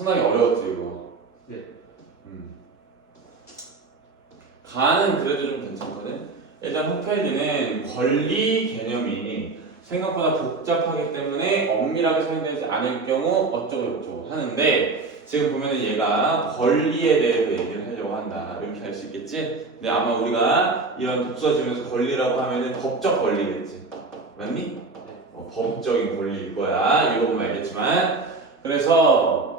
상당히 어려웠지 이거. 네. 가는 그래도 좀 괜찮거든. 일단 홈페이지는 권리 개념이 생각보다 복잡하기 때문에 엄밀하게 설명되지 않을 경우 어쩌고저쩌고 하는데, 지금 보면은 얘가 권리에 대해서 얘기를 하려고 한다 이렇게 할 수 있겠지? 근데 아마 우리가 이런 독서 지면서 권리라고 하면은 법적 권리겠지, 맞니? 법적인 권리일 거야. 읽어보면 알겠지만. 그래서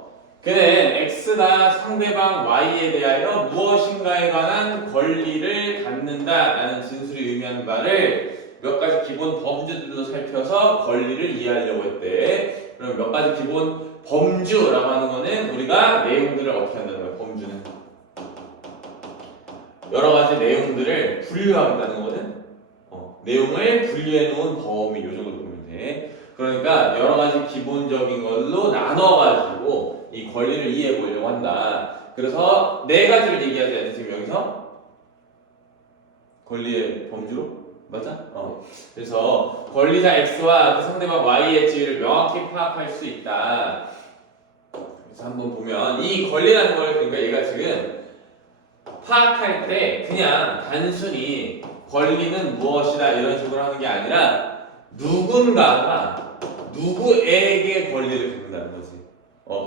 그는 X가 상대방 Y에 대하여 무엇인가에 관한 권리를 갖는다라는 진술이 의미하는 바를 몇 가지 기본 범주들도 살펴서 권리를 이해하려고 했대. 그럼 몇 가지 기본 범주라고 하는 거는 우리가 내용들을 어떻게 한다는 거야. 범주는 여러 가지 내용들을 분류하겠다는 거거든. 내용을 분류해 놓은 범위, 요 정도 보면 돼. 그러니까 여러 가지 기본적인 걸로 나눠가지고 이 권리를 이해해 보려고 한다. 그래서 네 가지를 얘기하지 않지 지금 여기서? 권리의 범주로? 맞아? 그래서 권리자 X와 그 상대방 Y의 지위를 명확히 파악할 수 있다. 그래서 한번 보면 이 권리라는 걸, 그러니까 얘가 지금 파악할 때 그냥 단순히 권리는 무엇이다 이런 식으로 하는 게 아니라 누군가가 누구에게 권리를 갖는다는 거지.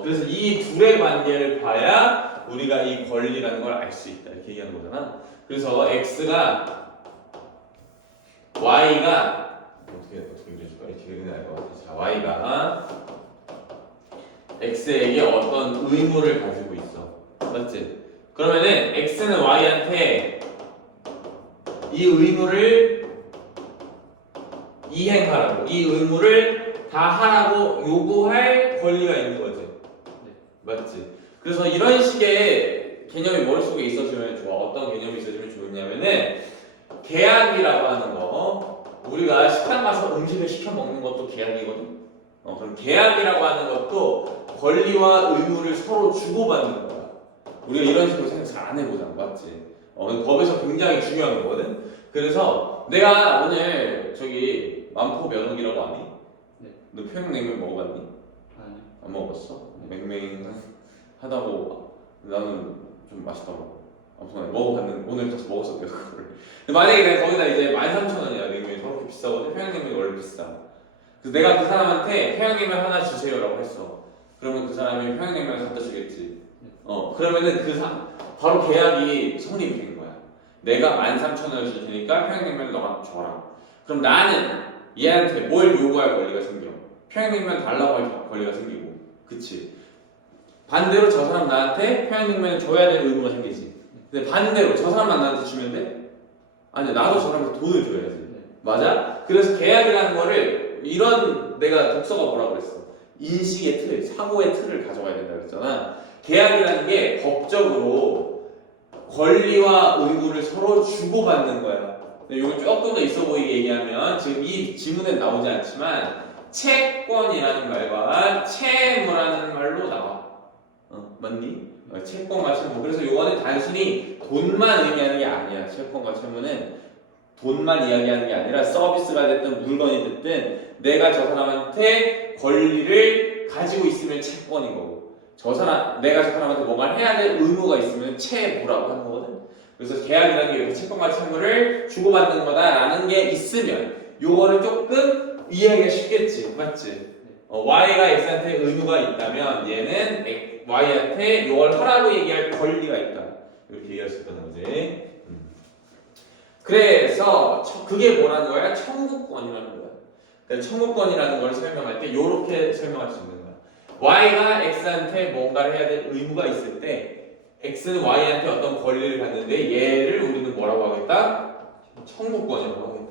그래서 이 둘의 관계를 봐야 우리가 이 권리라는 걸 알 수 있다 이렇게 얘기하는 거잖아. 그래서 X가 Y가 어떻게 그려줄까? 이렇게 그리면 알 것 같아. 자, Y가 X에게 어떤 의무를 가지고 있어. 맞지? 그러면은 X는 Y한테 이 의무를 이행하라고, 이 의무를 다 하라고 요구할 권리가 있는 거지. 맞지? 그래서 이런 식의 개념이 머릿속에 있어주면 좋아. 어떤 개념이 있어주면 좋냐면은 계약이라고 하는 거, 우리가 식당 가서 음식을 시켜 먹는 것도 계약이거든. 그럼 계약이라고 하는 것도 권리와 의무를 서로 주고받는 거야. 우리가 이런 식으로 생각 잘 안 해보잖아. 맞지? 법에서 굉장히 중요한 거거든. 그래서 내가 오늘 저기 만포 면허기라고 아니? 네. 너 평양냉면 먹어봤니? 아니요. 안 먹어봤어? 맹맹하다고 나는 좀 맛있다고. 아무튼 먹어봤는데 오늘 가서 먹었었대 그거를. 근데 만약에 내가 거기다 이제 13,000원이야 냉면이 저렇게 비싸거든. 평양냉면이 원래 비싸. 그래서 내가 그 사람한테 평양냉면 하나 주세요라고 했어. 그러면 그 사람이 평양냉면을 갖다 주겠지. 그러면은 바로 계약이 성립이 된 거야. 내가 13,000원을 줄 테니까 평양냉면을 너가 줘라. 그럼 나는 얘한테 뭘 요구할 권리가 생겨? 평양냉면 달라고 할 권리가 생기고, 그치? 반대로 저 사람 나한테 평양냉면을 줘야 될 의무가 생기지. 근데 반대로 저 사람만 나한테 주면 돼? 아니, 나도 저 사람한테 돈을 줘야지. 맞아? 그래서 계약이라는 거를, 이런 내가 독서가 뭐라고 그랬어? 인식의 틀, 사고의 틀을 가져가야 된다 그랬잖아. 계약이라는 게 법적으로 권리와 의무를 서로 주고받는 거야. 이걸 조금 더 있어 보이게 얘기하면, 지금 이 지문에 나오지 않지만 채권이라는 말과 채무라는 말로 나와. 맞니? 채권과 채무. 그래서 이거는 단순히 돈만 의미하는 게 아니야. 채권과 채무는 돈만 이야기하는 게 아니라 서비스가 됐든 물건이 됐든 내가 저 사람한테 권리를 가지고 있으면 채권인 거고, 내가 저 사람한테 뭔가 해야 될 의무가 있으면 채무라고 하는 거거든. 그래서 계약이라는 게 이렇게 채권과 채무를 주고받는 거다라는 게 있으면 요거는 조금 이해하기가 쉽겠지. 맞지? Y가 X한테 의무가 있다면 얘는 Y한테 이걸 하라고 얘기할 권리가 있다. 이렇게 얘기할 수 있다는 거지. 그래서 그게 뭐라는 거야? 청구권이라는 거야. 그러니까 청구권이라는 걸 설명할 때 이렇게 설명할 수 있는 거야. Y가 X한테 뭔가를 해야 될 의무가 있을 때 X는 Y한테 어떤 권리를 갖는데 얘를 우리는 뭐라고 하겠다? 청구권이라고 하겠다.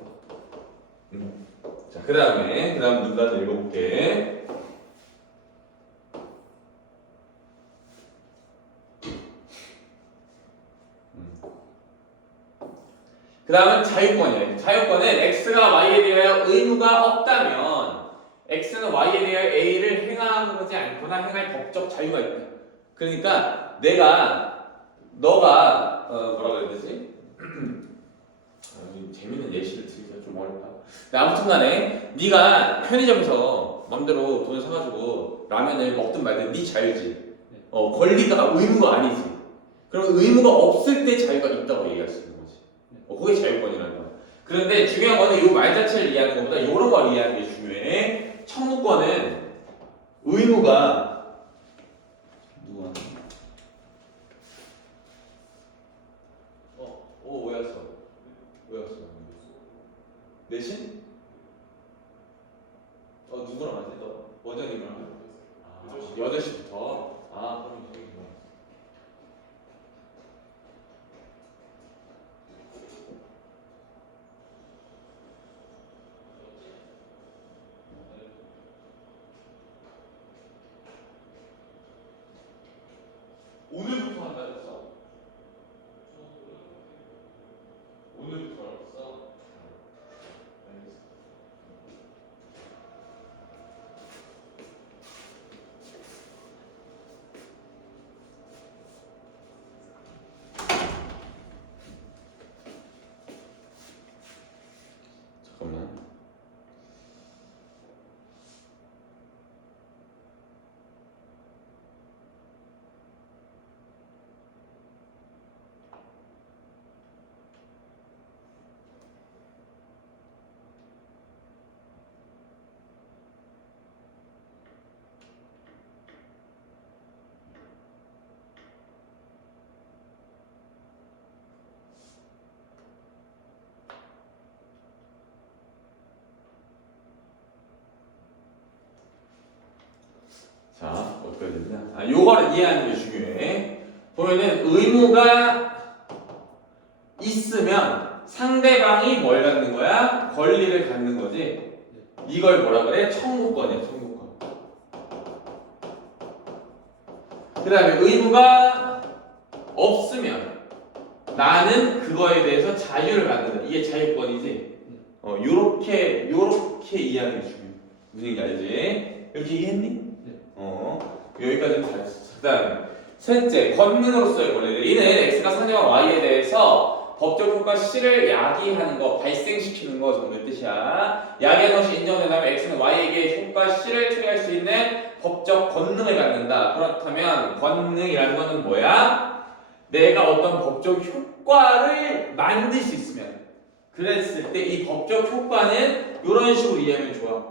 자, 그 다음 문단을 읽어볼게. 그 다음은 자유권이에요. 자유권은 X가 Y에 대하여 의무가 없다면 X는 Y에 대하여 A를 행하지 않거나 행할 법적 자유가 있다. 그러니까 너가 뭐라고 해야 되지? 재밌는 예시를 드리기가 좀 어렵다. 근데 아무튼 간에 네가 편의점에서 맘대로 돈을 사가지고 라면을 먹든 말든 네 자유지. 권리가 의무가 아니지. 그럼 의무가 없을 때 자유가 있다고 얘기할 수 있는 거지. 그게 자유권이라는 거야. 그런데 중요한 거는 이 말 자체를 이해하는 것보다 이런 걸 이해하는 게 중요해. 청구권은 의무가 누가? 왜였어? 왜였어? 내신? 누구랑 하지? 너 원장님이랑? 8시부터. 그럼 되겠구나. 오늘부터 한다 했어? 오늘부터 알았어? 알겠어. 잠깐만. 자, 어떻게 됐냐? 요거를 이해하는 게 중요해. 보면은 의무가 있으면 상대방이 뭘 갖는 거야? 권리를 갖는 거지. 이걸 뭐라 그래? 청구권이야, 청구권. 그 다음에 의무가 없으면 나는 그거에 대해서 자유를 갖는다. 이게 자유권이지. 요렇게 이해하는 게 중요해. 무슨 얘기인지 알지? 이렇게 이해했니? 여기까지는 잘했어. 그 다음에 셋째, 권능으로서의 권리들. 이는 X가 상대방 Y에 대해서 법적 효과 C를 야기하는 거, 발생시키는 거 정도의 뜻이야. 야기하는 것이 인정된다면 X는 Y에게 효과 C를 처리할 수 있는 법적 권능을 갖는다. 그렇다면 권능이라는 것은 뭐야? 내가 어떤 법적 효과를 만들 수 있으면, 그랬을 때 이 법적 효과는 이런 식으로 이해하면 좋아.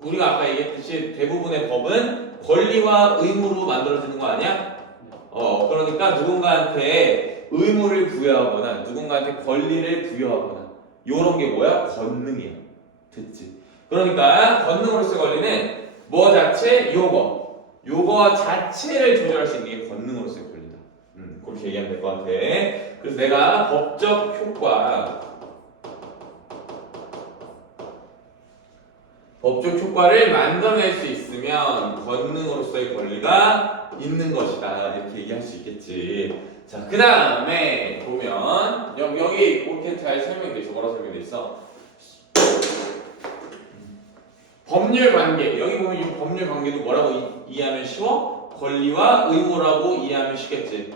우리가 아까 얘기했듯이 대부분의 법은 권리와 의무로 만들어지는 거 아니야? 그러니까 누군가한테 의무를 부여하거나 누군가한테 권리를 부여하거나 요런 게 뭐야? 권능이야. 됐지? 그러니까 권능으로서의 권리는 뭐 자체? 요거 자체를 조절할 수 있는 게 권능으로서의 권리다. 그렇게 얘기하면 될 것 같아. 그래서 내가 법적 효과를 만들어낼 수 있으면 권능으로서의 권리가 있는 것이다. 이렇게 얘기할 수 있겠지. 자, 그 다음에 보면 여기 이렇게 잘 설명돼 있어. 뭐라고 설명돼 있어? 법률 관계. 여기 보면 이 법률 관계도 뭐라고 이해하면 쉬워? 권리와 의무라고 이해하면 쉽겠지.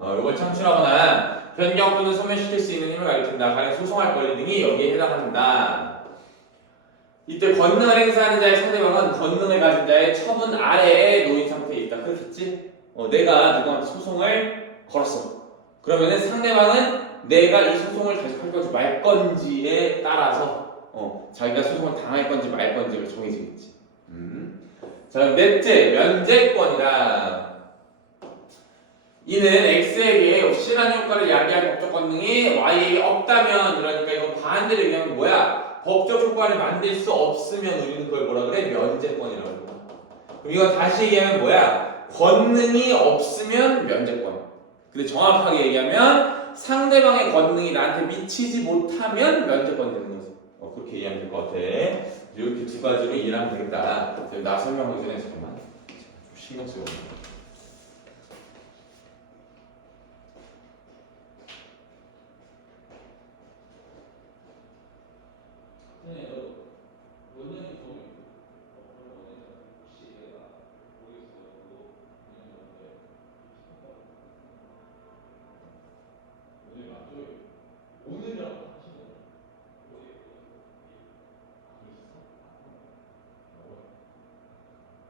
이걸 창출하거나 변경 또는 소멸시킬 수 있는 힘을 가리킨다. 가령 소송할 권리 등이 여기에 해당한다. 이때 권능을 행사하는 자의 상대방은 권능을 가진 자의 처분 아래에 놓인 상태에 있다. 그렇겠지? 내가 누구한테 소송을 걸었어. 그러면은 상대방은 내가 이 소송을 계속 할 건지 말 건지에 따라서 자기가 소송을 당할 건지 말 건지를 정해지겠지. 자, 넷째, 면제권이다. 이는 X에게 C라는 효과를 야기할 법적 권능이 Y에게 없다면, 그러니까 이건 반대로 얘기하면 뭐야? 법적 효과를 만들 수 없으면 우리는 그걸 뭐라 그래? 면제권이라고 그래. 그럼 이건 다시 얘기하면 뭐야? 권능이 없으면 면제권. 근데 정확하게 얘기하면 상대방의 권능이 나한테 미치지 못하면 면제권 되는 거지. 그렇게 얘기하면 될 것 같아. 이렇게 두 가지로 이해하면 되겠다. 나 설명하기 전에 잠깐만 좀 신경 쓰고.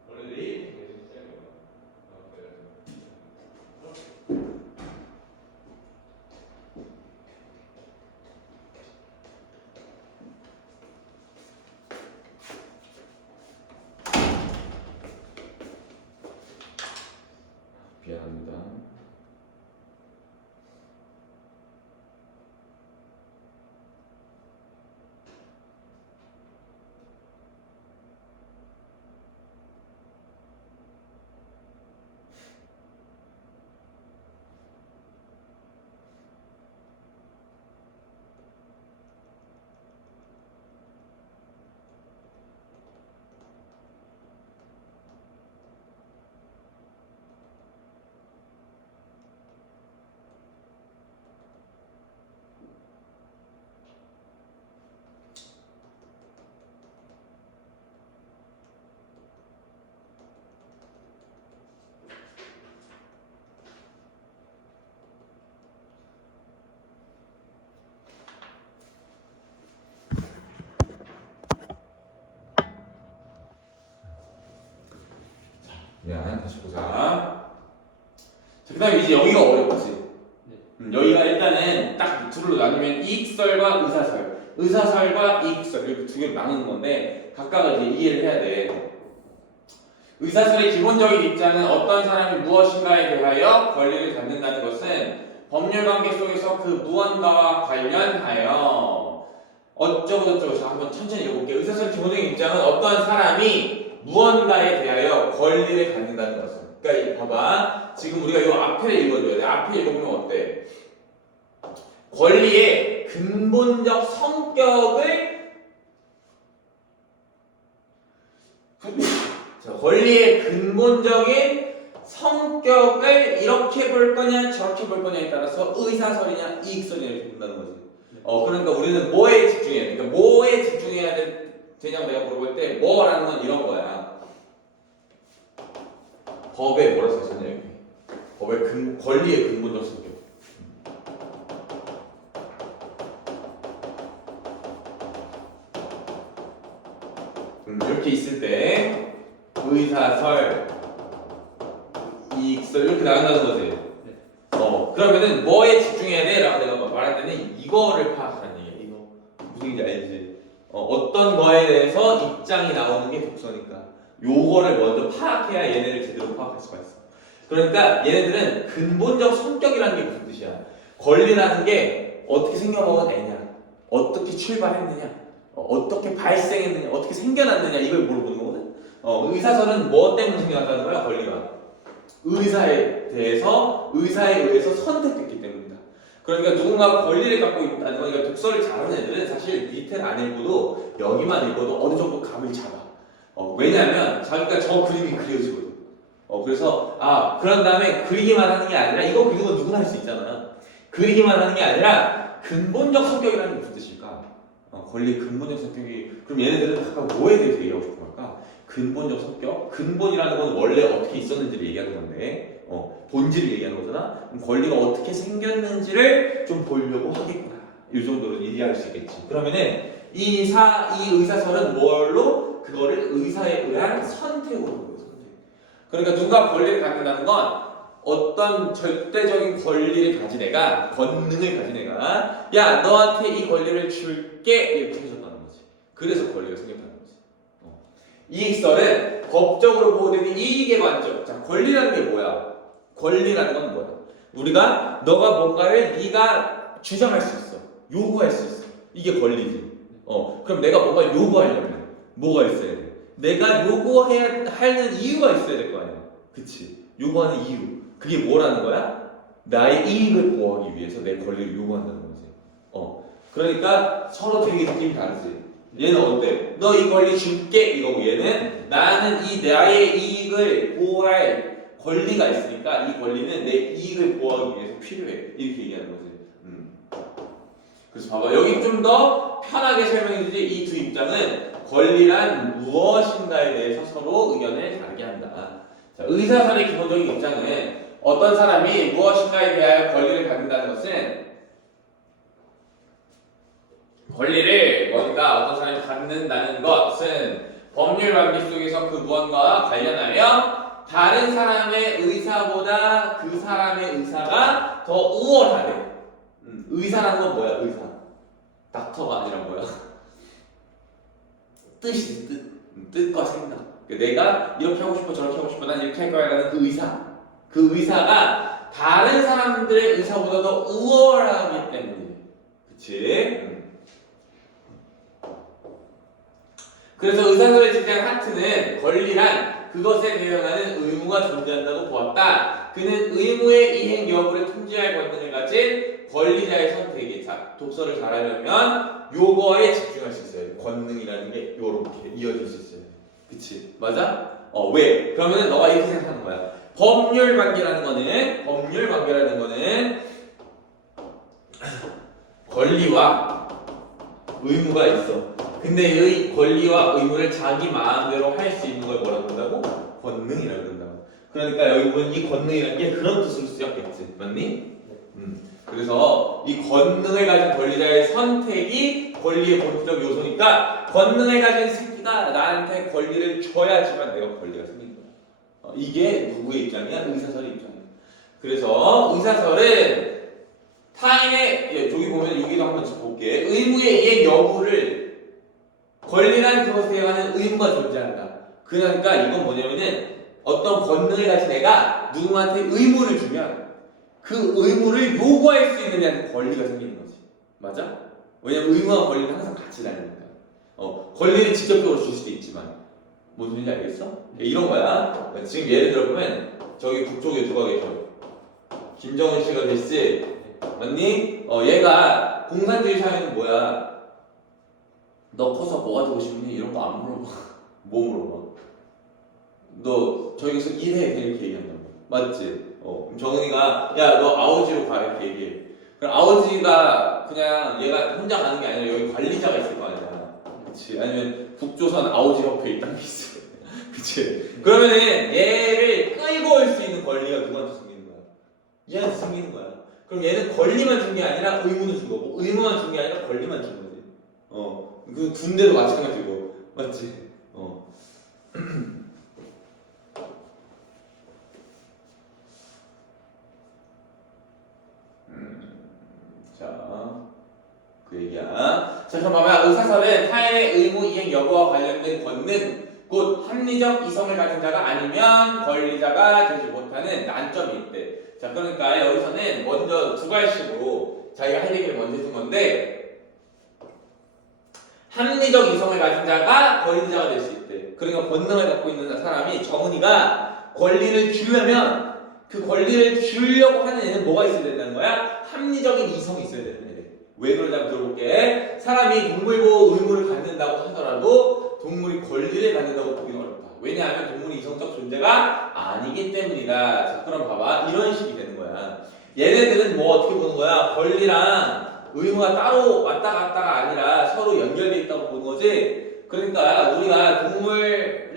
원래 내일부터 계속 시작이야. 다시 보자. 자, 그 다음에 이제 여기가 어렵지. 여기가 일단은 딱 둘로 나누면 이익설과 의사설, 의사설과 이익설 이렇게 두 개로 나누는 건데 각각을 이제 이해를 해야 돼. 의사설의 기본적인 입장은 어떤 사람이 무엇인가에 대하여 권리를 갖는다는 것은 법률관계 속에서 그 무언가와 관련하여 어쩌고저쩌고. 자, 한번 천천히 읽어볼게요. 의사설의 기본적인 입장은 어떤 사람이 무언가에 대하여 권리를 갖는다는 것은. 그러니까 봐봐, 지금 우리가 이 앞에를 읽어줘야 돼. 앞에 읽어보면 어때? 권리의 근본적 성격을 자, 권리의 근본적인 성격을 이렇게 볼 거냐 저렇게 볼 거냐에 따라서 의사설이냐 이익설이냐 이렇게 본다는 거지. 그러니까 우리는 뭐에 집중해야 돼? 그러니까 뭐에 집중해야 되냐고 내가 물어볼 때 뭐라는 건 이런 거야. 법에 뭐라 써있었냐 여기. 법의 권리의 근본적 성격. 이렇게 있을 때 의사설, 이익설 이렇게 나간다는 거지. 그러면은 뭐에 집중해야 돼? 라고 내가 말할 때는 이거를 파악하는 얘기야. 이거 무슨 얘기인지 알지? 어떤 거에 대해서 입장이 나오는 게 독서니까 요거를 먼저 파악해야 얘네를 제대로 파악할 수가 있어. 그러니까 얘네들은 근본적 성격이라는 게 무슨 뜻이야? 권리라는 게 어떻게 생겨먹은 애냐, 어떻게 출발했느냐, 어떻게 발생했느냐, 어떻게 생겨났느냐 이걸 물어보는 거거든. 의사설은 뭐 때문에 생겨났다는 거야? 권리가 의사에 의해서 선택됐기 때문이다. 그러니까 누군가가 권리를 갖고 있다는 거. 그러니까 독서를 잘하는 애들은 사실 밑에는 안 읽어도 여기만 읽어도 어느 정도 감을 잡아. 왜냐하면 자기가 저 그림이 그려지거든. 그래서 그런 다음에 그리기만 하는 게 아니라 이거 그리는 건 누구나 할 수 있잖아. 그리기만 하는 게 아니라 근본적 성격이라는 게 무슨 뜻일까? 권리의 근본적 성격이. 그럼 얘네들은 각각 뭐에 대해서 얘기하고 싶은 걸까? 근본적 성격? 근본이라는 건 원래 어떻게 있었는지를 얘기하는 건데 본질을 얘기하는 거잖아. 그럼 권리가 어떻게 생겼는지를 좀 보려고 하겠구나. 이 정도로 이해할 수 있겠지. 그러면은 이 의사설은 뭘로? 그거를 의사에 의한 선택으로 보는 거예요. 선택. 그러니까 누가 권리를 갖는다는 건 어떤 절대적인 권리를 가진 애가, 권능을 가진 애가 야 너한테 이 권리를 줄게 이렇게 해줬다는 거지. 그래서 권리가 생겼다는 거지. 이익설은 법적으로 보호되는 이익의 관점. 자, 권리라는 게 뭐야? 권리라는 건 뭐야? 우리가 너가 뭔가를 네가 주장할 수 있어, 요구할 수 있어. 이게 권리지. 그럼 내가 뭔가 요구하려면 뭐가 있어야 돼? 내가 요구해야 하는 이유가 있어야 될 거 아니야. 그치? 요구하는 이유. 그게 뭐라는 거야? 나의 이익을 보호하기 위해서 내 권리를 요구한다는 거지. 그러니까 서로 되게 느낌이 다르지. 얘는 어때? 너 이 권리 줄게 이거고, 얘는 나는 이 나의 이익을 보호할 권리가 있으니까 이 권리는 내 이익을 보호하기 위해서 필요해. 이렇게 얘기하는 거지. 그래서 봐봐, 여기 좀 더 편하게 설명해주지. 이 두 입장은 권리란 무엇인가에 대해서 서로 의견을 다르게 한다. 자, 의사설의 기본적인 입장은 어떤 사람이 무엇인가에 대하여 권리를 갖는다는 것은 권리를 뭔가 어떤 사람이 갖는다는 것은 법률 관계 속에서 그 무언가와 관련하여 다른 사람의 의사보다 그 사람의 의사가 더 우월하대. 의사라는 건 뭐야? 의사. 닥터가 아니라 뭐야? 뜻이 뜻과 생각. 내가 이렇게 하고 싶어 저렇게 하고 싶어 난 이렇게 할 거야 라는 그 의사. 그 의사가 다른 사람들의 의사보다 더 우월하기 때문이래. 그치? 그래서 의사설의 집장 하트는 권리란 그것에 대응하는 의무가 존재한다고 보았다. 그는 의무의 이행 여부를 통제할 권능을 가진 권리자의 선택이. 자, 독서를 잘하려면 요거에 집중할 수 있어야 돼. 권능이라는 게 요렇게 이어질 수 있어야 돼. 그치? 맞아? 왜? 그러면은 너가 이렇게 생각하는 거야. 법률 관계라는 거는 권리와 의무가 있어. 근데 이 권리와 의무를 자기 마음대로 할 수 있는 걸 뭐라고 한다고? 권능이라고 한다고. 그러니까 여기 보면 이 권능이라는 게 그런 뜻으로 쓰였겠지. 맞니? 그래서 이 권능을 가진 권리자의 선택이 권리의 본질적 요소니까 권능을 가진 새끼가 나한테 권리를 줘야지만 내가 권리가 생긴 거야. 이게 누구의 입장이야? 의사설의 입장이야. 그래서 의사설은 타인의 여기 보면 여기도 한번 볼게. 의무의 이행 여부를 권리란 그것에 대한 의무가 존재한다. 그러니까 이건 뭐냐면은 어떤 권능을 가진 애가 누구한테 의무를 주면 그 의무를 요구할 수 있는 애한테 권리가 생기는 거지. 맞아? 왜냐면 의무와 권리는 항상 같이 다니니까. 권리를 직접적으로 줄 수도 있지만 뭔 소리인지 알겠어? 이런 거야. 지금 예를 들어보면 저기 북쪽에 누가 계셔? 김정은 씨가 됐지? 맞니? 얘가 공산주의 사회는 뭐야? 너 커서 뭐가 되고 싶니? 이런 거 안 물어봐. 뭐 물어봐? 너 저기서 일해 이렇게 얘기한다고. 맞지? 그럼 정은이가 야 너 아우지로 가 이렇게 얘기해. 그럼 아우지가 그냥 얘가 혼자 가는 게 아니라 여기 관리자가 있을 거 아니야. 그치? 아니면 북조선 아우지 협회 이딴 게 있어. 그치? 그러면은 얘를 끌고 올 수 있는 권리가 누구한테 생기는 거야? 얘한테 생기는 거야. 그럼 얘는 권리만 준 게 아니라 의무는 준 거고, 의무만 준 게 아니라 권리만 준 거지. 그 군대도 마찬가지고, 맞지? 자, 그 얘기야. 자, 그럼 봐봐. 의사설은 타인의 의무 이행 여부와 관련된 권능, 곧 합리적 이성을 가진 자가 아니면 권리자가 되지 못하는 난점이 있대. 자, 그러니까 여기서는 먼저 두 갈식으로 자기가 할 얘기를 먼저 해준 건데, 합리적 이성을 가진 자가 권리자가 될 수 있대. 그러니까 권능을 갖고 있는 사람이 정은이가 권리를 주려면 그 권리를 주려고 하는 애는 뭐가 있어야 된다는 거야? 합리적인 이성이 있어야 된다는 거야. 왜 그러냐고 들어볼게. 사람이 동물보호 의무를 갖는다고 하더라도 동물이 권리를 갖는다고 보기는 어렵다. 왜냐하면 동물이 이성적 존재가 아니기 때문이다. 자, 그럼 봐봐. 이런 식이 되는 거야. 얘네들은 뭐 어떻게 보는 거야? 권리랑 의무가 따로 왔다 갔다가 아니라 서로 연결되어 있다고 보는 거지. 그러니까 우리가 동물을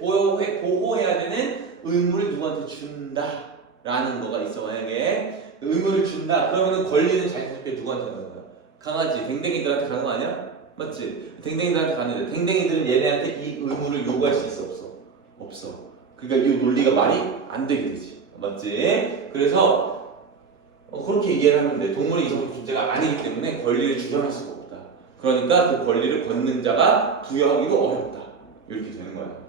보호해야 되는 의무를 누구한테 준다라는 거가 있어. 만약에 의무를 준다 그러면 권리는 자연스럽게 누구한테 가는 거야? 강아지, 댕댕이들한테 가는 거 아니야? 맞지? 댕댕이들한테 가는데 댕댕이들은 얘네한테 이 의무를 요구할 수 있어? 없어? 없어. 그러니까 이 논리가 말이 안 되게 되지. 맞지? 그래서 그렇게 이해를 하면 돼. 동물이 이성적 존재가 아니기 때문에 권리를 주장할 수가 없다. 그러니까 그 권리를 권능자가 부여하기도 어렵다. 이렇게 되는 거야.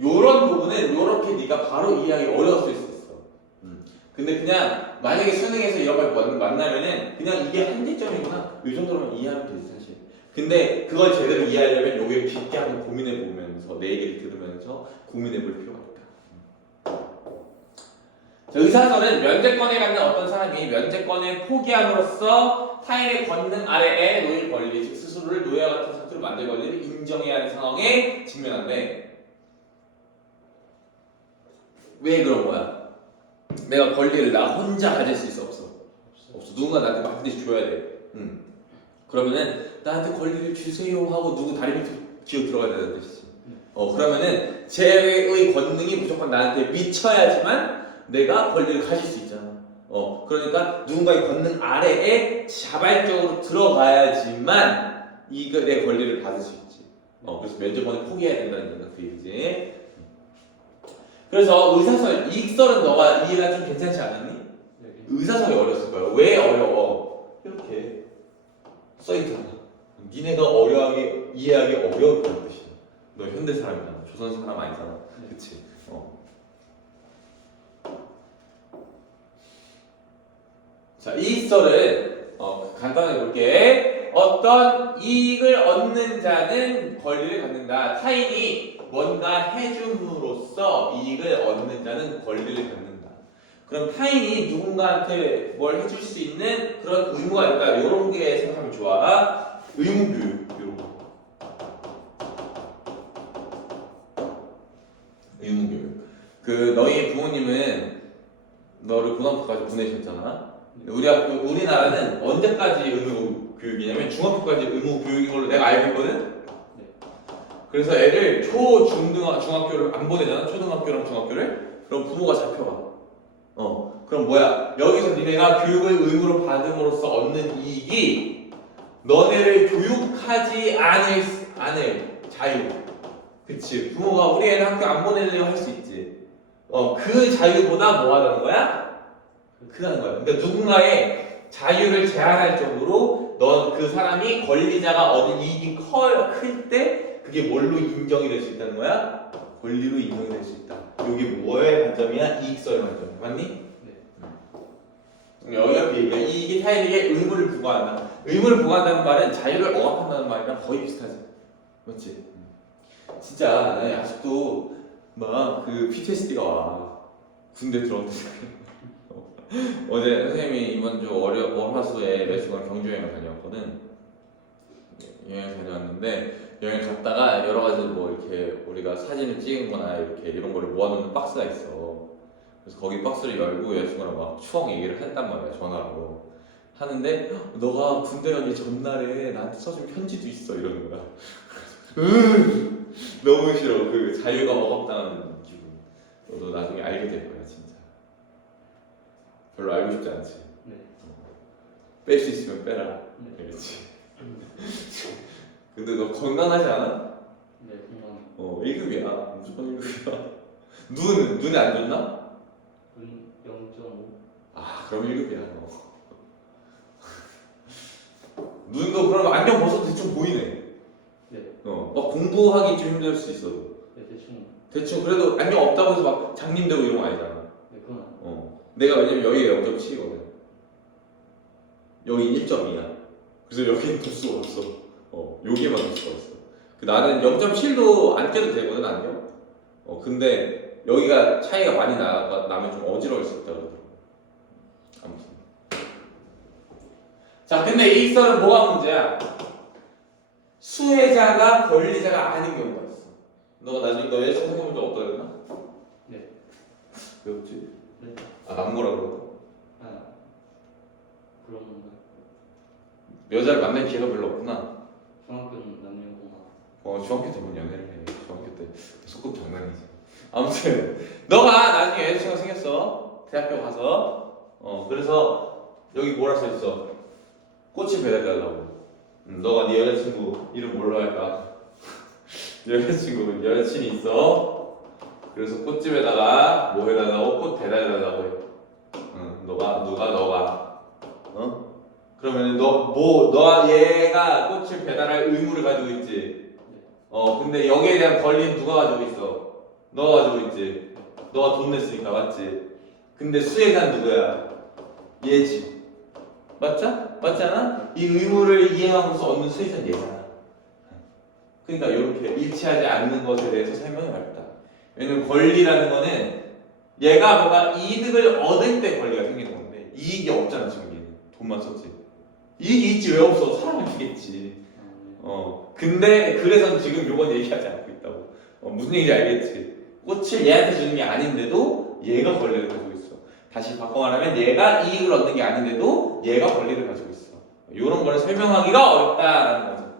요런 부분은 요렇게 네가 바로 이해하기 어려웠을 수 있어. 근데 그냥 만약에 수능에서 이런 걸 만나면은 그냥 이게 한계점이구나 이 정도로만 이해하면 되지 사실. 근데 그걸 제대로 이해하려면 요게 깊게 한번 고민해 보면서 내 얘기를 들으면서 고민해 볼 필요가 있다. 자, 의사설은 면제권에 갖는 어떤 사람이 면제권을 포기함으로써 타인의 권능 아래에 놓일 권리, 즉 스스로를 노예와 같은 상태로 만들 권리를 인정해야 하는 상황에 직면한데 왜 그런 거야? 내가 권리를 나 혼자 가질 수 있어? 없어? 없어. 누군가 나한테 반드시 줘야 돼. 그러면은 나한테 권리를 주세요 하고 누구 다리 밑에 기어 들어가야 되는 뜻이지. 그러면은 쟤의 권능이 무조건 나한테 미쳐야지만 내가 권리를 가질 수 있잖아. 그러니까 누군가의 권능 아래에 자발적으로 들어가야지만 이거 내 권리를 받을 수 있지. 그래서 면제권을 포기해야 된다는 얘기가 그 얘기지. 그래서 의사설, 이익설은 너가 이해가 좀 괜찮지 않았니? 네. 의사설이 어려웠을 거야. 왜 어려워? 이렇게 써있잖아. 니네가 이해하기 어려웠다는 뜻이야. 너 현대 사람이잖아. 조선 사람 아니잖아. 그치? 자, 이익설은 간단하게 볼게. 어떤 이익을 얻는 자는 권리를 갖는다. 타인이 뭔가 해줌으로써 이익을 얻는 자는 권리를 갖는다. 그럼 타인이 누군가한테 뭘 해줄 수 있는 그런 의무가 있다. 이런 게 생각하면 좋아. 의무교육 이런 거. 의무교육. 너희 부모님은 너를 고등학교까지 보내셨잖아. 우리나라는 언제까지 의무교육이냐면 중학교까지 의무교육인 걸로 내가 알고 있거든. 그래서 애를 중학교를 안 보내잖아. 초등학교랑 중학교를. 그럼 부모가 잡혀가. 그럼 뭐야? 여기서 니네가 교육을 의무로 받음으로써 얻는 이익이 너네를 교육하지 않을 자유. 그치. 부모가 우리 애는 학교 안 보내려고 할 수 있지. 그 자유보다 뭐 하는 거야? 크다는 거야. 그러니까 누군가의 자유를 제한할 정도로 넌 그 사람이 권리자가 얻은 이익이 클 때 그게 뭘로 인정이 될 수 있다는 거야? 권리로 인정이 될 수 있다. 이게 뭐의 관점이야? 이익서의 관점이야. 맞니? 네. 여기가 비례. 이익이 타인에게 의무를 부과한다. 의무를 부과한다는 말은 자유를 억압한다는 말이랑 거의 비슷하지. 맞지? 진짜 나는 아직도 막 그 PTSD가 와. 군대 들어온다고. 어제 선생님이 이번 주 월화수에 레슨을 경주여행을 다녀왔거든. 여행 다녀왔는데 여행 갔다가 여러 가지 뭐 이렇게 우리가 사진을 찍은거나 이렇게 이런 거를 모아놓는 박스가 있어. 그래서 거기 박스를 열고 여자친구랑 막 추억 얘기를 했단 말이야, 전화로. 하는데 너가 군대 가기 전날에 나한테 써준 편지도 있어 이러는 거야. 너무 싫어. 그 자유가 억압당하는 기분. 너도 나중에 알게 될 거야 진짜. 별로 알고 싶지 않지. 네. 뺄 수 있으면 빼라. 네. 그렇지. 근데 너 건강하지 않아? 네, 건강. 1급이야. 무조건 1급이야. 눈이 안 좋나? 0.5. 아, 그럼 1급이야. 눈도 그럼 안경 벗어도 대충 보이네. 네. 막 공부하기 좀 힘들 수 있어. 네, 대충. 대충 그래도 안경 없다고 해서 막 장님되고 이런 거 아니잖아. 네, 그건 아니에요. 내가 왜냐면 여기가 0.7이거든. 여기 1점이야. 그래서 여기는 볼 수가 없어. 여기에만 볼 수가 없어. 나는 0.7도 안 껴도 되거든, 안경. 근데 여기가 차이가 많이 나면 좀 어지러울 수 있다 그러더라고. 아무튼. 자, 근데 이 썰은 뭐가 문제야? 수혜자가 권리자가 아닌 경우가 있어. 너가 나중에 너 여자친구 생각해본 적 없다 그랬나? 네. 왜 없지? 네. 남고라 그러고. 그런 건가요? 여자를 만날 기회가 별로 없구나. 중학교는 남녀공학. 중학교 때면 연애를 해. 중학교 때 소꿉장난이지. 아무튼 너가 나중에 여자친구가 생겼어. 대학교 가서. 그래서 여기 뭐라 써있어? 꽃을 배달해달라고. 너가 네 여자친구 이름 뭘로 할까? 여자친이 있어. 그래서 꽃집에다가 뭐 해달라고? 꽃 배달해달라고 해. 너가 그러면 너가 얘가 꽃을 배달할 의무를 가지고 있지. 근데 여기에 대한 권리는 누가 가지고 있어? 너가 가지고 있지. 너가 돈 냈으니까, 맞지? 근데 수혜자는 누구야? 얘지. 맞잖아? 이 의무를 이행하면서 얻는 수혜자는 얘잖아. 그러니까 이렇게 일치하지 않는 것에 대해서 설명이 어렵다. 왜냐면 권리라는 거는 얘가 뭔가 이득을 얻을 때 권리가 생기는 건데 이익이 없잖아, 지금 얘는. 돈만 썼지. 이익이 있지 왜 없어? 사람을 주겠지. 근데 그래서 지금 요건 얘기하지 않고 있다고. 무슨 얘기인지 알겠지? 꽃을 얘한테 주는 게 아닌데도 얘가 권리를 가지고 있어. 다시 바꿔 말하면 얘가 이익을 얻는 게 아닌데도 얘가 권리를 가지고 있어. 이런 거를 설명하기가 어렵다라는 거죠.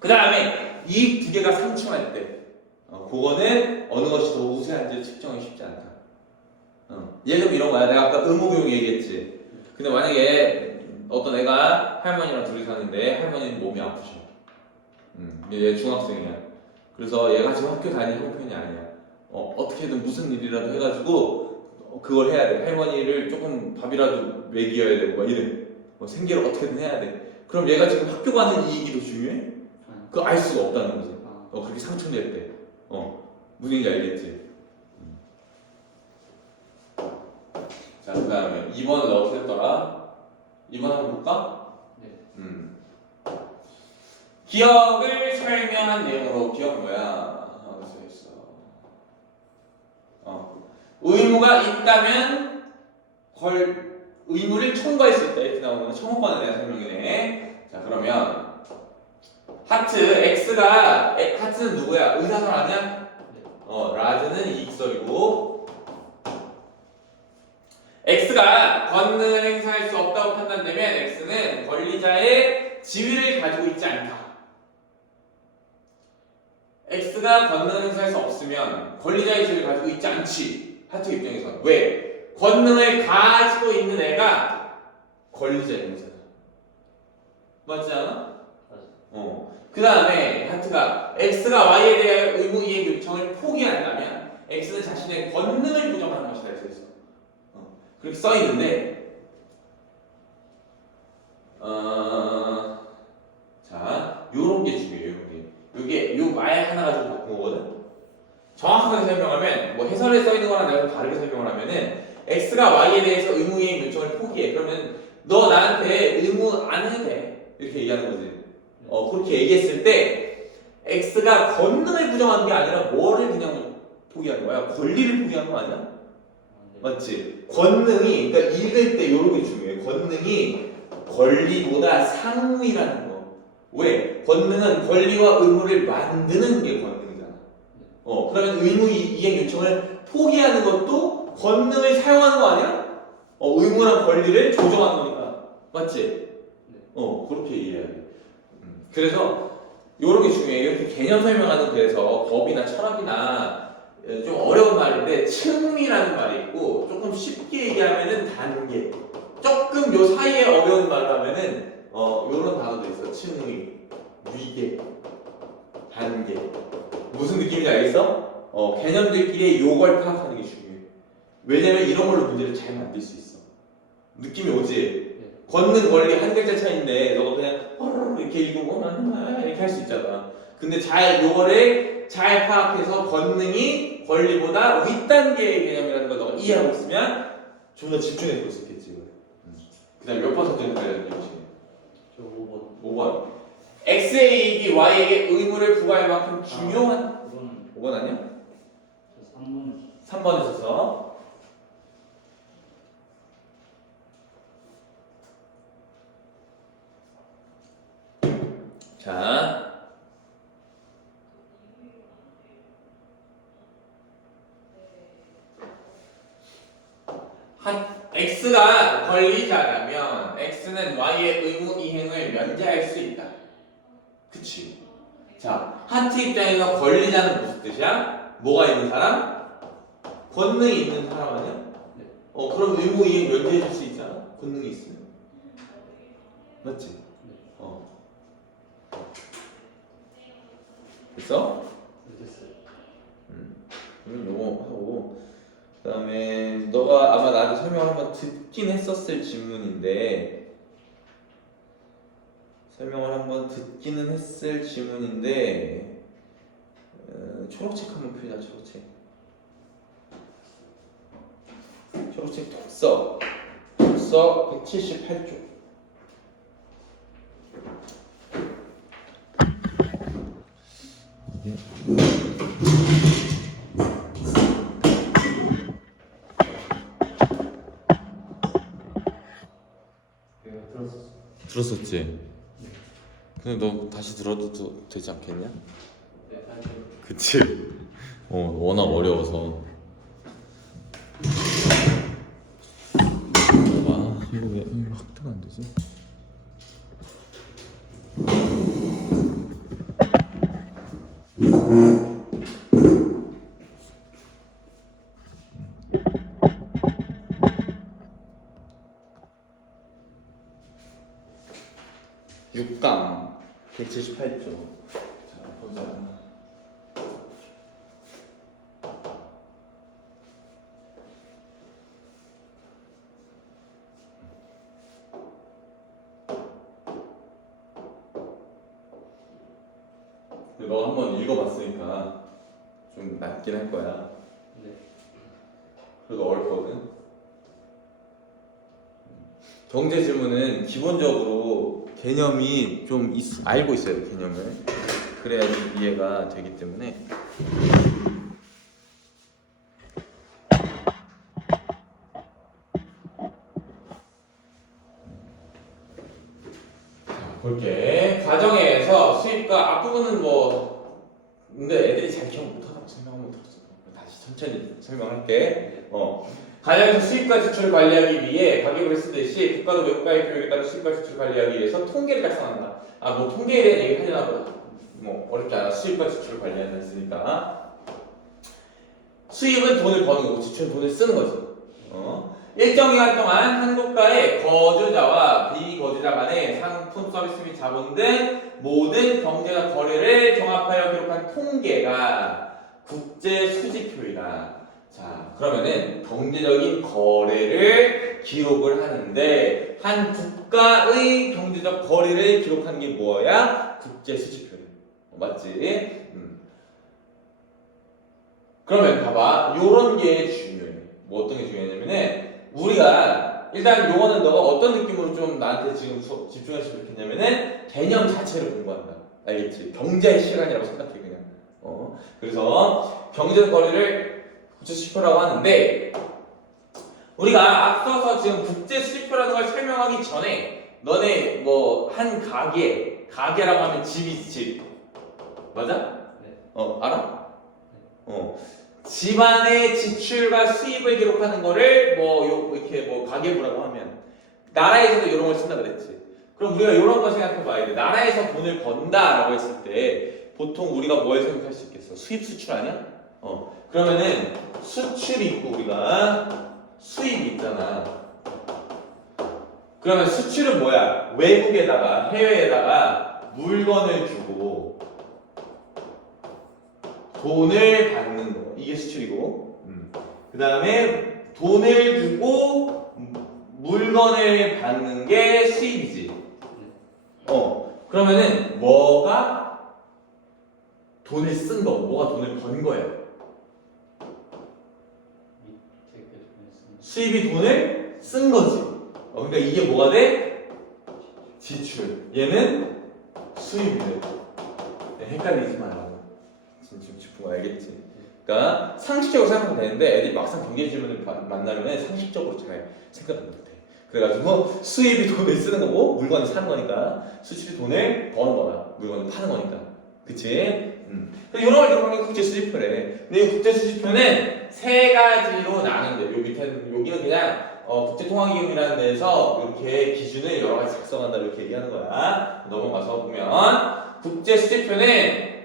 그 다음에 이 두 개가 상충할 때 그거는 어느 것이 더 우세한지 측정이 쉽지 않다. 예를 들면 이런 거야. 내가 아까 의무교육 얘기했지. 근데 만약에 어떤 애가 할머니랑 둘이 사는데 할머니는 몸이 아프셔. 얘 중학생이야. 그래서 얘가 지금 학교 다니는 형편이 아니야. 어떻게든 무슨 일이라도 해가지고 그걸 해야 돼. 할머니를 조금 밥이라도 먹여야 되고 막 이래. 생계를 어떻게든 해야 돼. 그럼 얘가 지금 학교 가는 이익이 더 중요해? 그거 알 수가 없다는 거지. 그렇게 상충될 때. 무슨 얘기인지 알겠지? 자, 그 다음에 2번은 어떻게 했더라? 2번 한번 볼까? 네. 기억을 설명한 내용으로. 기억 뭐야? 어디서 있어? 의무가 있다면 의무를 청구할 수 있다. 이렇게 나오는 건 청구권에 대한 설명이네. 자, 그러면 하트는 누구야? 의사설 아니야? 라즈는 이익설이고, X가 권능을 행사할 수 없다고 판단되면 X는 권리자의 지위를 가지고 있지 않다. X가 권능을 행사할 수 없으면 권리자의 지위를 가지고 있지 않지. 하트 입장에서. 왜? 권능을 가지고 있는 애가 권리자인 거잖아. 맞지 않아? 그 다음에 하트가 x가 y에 대한 의무 이행 요청을 포기한다면 x는 자신의 권능을 부정하는 것이다 이렇게 써있어. 그렇게 써있는데 자 요런 게 중요해요. 요게 요 말 하나 가지고 바꾼 거거든. 정확하게 설명하면 뭐 해설에 써있는 거랑 내가 좀 다르게 설명을 하면은 x가 y에 대해서 의무 이행 요청을 포기해. 그러면 너 나한테 의무 안 해도 돼 이렇게 얘기하는 거지. 그렇게 얘기했을 때 x가 권능을 부정한 게 아니라 뭐를 그냥 포기한 거야? 권리를 포기한 거 아니야? 맞지? 권능이 그러니까 읽을 때 요런 게 중요해. 권능이 권리보다 상위라는 거. 왜? 권능은 권리와 의무를 만드는 게 권능이잖아. 그러면 의무 이행 요청을 포기하는 것도 권능을 사용하는 거 아니야? 의무랑 권리를 조정하는 거니까. 맞지? 그렇게 이해해야 돼. 그래서 요런 게 중요해. 이렇게 개념 설명하는 데서 법이나 철학이나 좀 어려운 말인데 층리라는 말이 있고 조금 쉽게 얘기하면은 단계. 조금 요 사이에 어려운 말을 하면은 요런 단어도 있어. 층리, 위계, 단계. 무슨 느낌인지 알겠어? 개념들끼리 요걸 파악하는 게 중요해. 왜냐면 이런 걸로 문제를 잘 만들 수 있어. 느낌이 오지? 권능 권리 한 글자 차이인데 너가 그냥 이렇게 읽고 이렇게 할 수 있잖아. 근데 요거를 잘 파악해서 권능이 권리보다 윗단계의 개념이라는 걸 너가 이해하고 있으면 좀 더 집중해 볼 수 있겠지. 그 다음 몇 번 선정해야 되는지. 저 5번. 5번. X의 이익이 Y에게 의무를 부과할 만큼 중요한 5번 아니야? 저 3번. 3번에 있어서 자 X가 권리자라면 X는 Y의 의무 이행을 면제할 수 있다. 그치? 자, 하트 입장에서 권리자는 무슨 뜻이야? 뭐가 있는 사람? 권능이 있는 사람 아니야? 네. 그럼 의무 이행 면제해 줄 수 있잖아. 권능이 있으면. 맞지? 네. 됐어? 됐어요. 그럼 요거 하고 그 다음에 너가 아마 나한테 설명을 한번 듣긴 했었을 지문인데 초록책 한번 풀자. 초록책 독서 178쪽. 들었었지? 근데 너 다시 들어도 되지 않겠냐? 네, 다시. 그치? 워낙 어려워서. 이거 왜 확대가 안 되지? 육강 178조. 자, 보자. 너 한번 읽어봤으니까 좀 낫긴 할 거야. 네. 그래도 어렵거든. 경제 질문은 기본적으로 개념이 좀 알고 있어야 돼. 개념을. 그래야지 이해가 되기 때문에. 볼게. 가정에서 수입과 앞부분은 근데 애들이 잘 기억 못하다고 설명하면 들었어. 다시 천천히 설명할게. 가정에서 수입과 지출을 관리하기 위해 가계부를 쓰듯이 국가도 외국가의 교육에 따라 수입과 지출을 관리하기 위해서 통계를 작성한다. 통계에 대한 얘기 하려나 보다. 어렵지 않아. 수입과 지출을 관리한다 했으니까. 수입은 돈을 버는 거고 지출은 돈을 쓰는 거지. 일정 기간 동안 한 국가의 거주자와 비거주자 간의 상품, 서비스 및 자본 등 모든 경제적 거래를 종합하여 기록한 통계가 국제 수지표이다. 자, 그러면은 경제적인 거래를 기록을 하는데 한 국가의 경제적 거래를 기록하는 게 뭐야? 국제 수지표야. 맞지? 그러면 봐봐, 요런 게 중요해. 뭐 어떤 게 중요하냐면은 우리가 일단 요거는 너가 어떤 느낌으로 좀 나한테 지금 집중했으면 좋겠냐면은 개념 자체를 공부한다. 알겠지? 경제의 시간이라고 생각해 그냥. 그래서 경제적 거래를 국제 수지표라고 하는데 우리가 앞서서 지금 국제 수지표라는 걸 설명하기 전에 너네 뭐 한 가게라고 하면 집이지 집. 맞아? 네. 알아? 집안의 지출과 수입을 기록하는 거를 이렇게 가계부라고 하면 나라에서도 이런 걸 쓴다 그랬지. 그럼 우리가 이런 거 생각해 봐야 돼. 나라에서 돈을 번다라고 했을 때 보통 우리가 뭘 생각할 수 있겠어? 수입 수출 아니야? 그러면은 수출이 있고 우리가 수입이 있잖아. 그러면 수출은 뭐야? 외국에다가 해외에다가 물건을 주고 돈을 받는 거. 이게 수출이고. 그 다음에 돈을 주고 물건을 받는 게 수입이지. 그러면은 뭐가 돈을 쓴 거, 뭐가 돈을 번 거야? 수입이 돈을 쓴 거지. 그러니까 이게 뭐가 돼? 지출. 얘는 수입이 돼. 헷갈리지 말라고. 지금 짚은 거 알겠지? 그러니까 상식적으로 생각하면 되는데 애들이 막상 경제 질문을 만나면 상식적으로 잘 생각을 못해. 그래가지고 수입이 돈을 쓰는 거고 물건을 사는 거니까 수출이 돈을 버는 거다. 물건을 파는 거니까. 그치? 그래서 이런 걸 기록하는 게 국제 수지표래. 근데 이 국제 수지표는 세 가지로 나누는데 요 밑에는 여기는 그냥 국제통화기금이라는 데서 이렇게 기준을 여러 가지 작성한다 이렇게 얘기하는 거야. 넘어가서 보면 국제 수지표는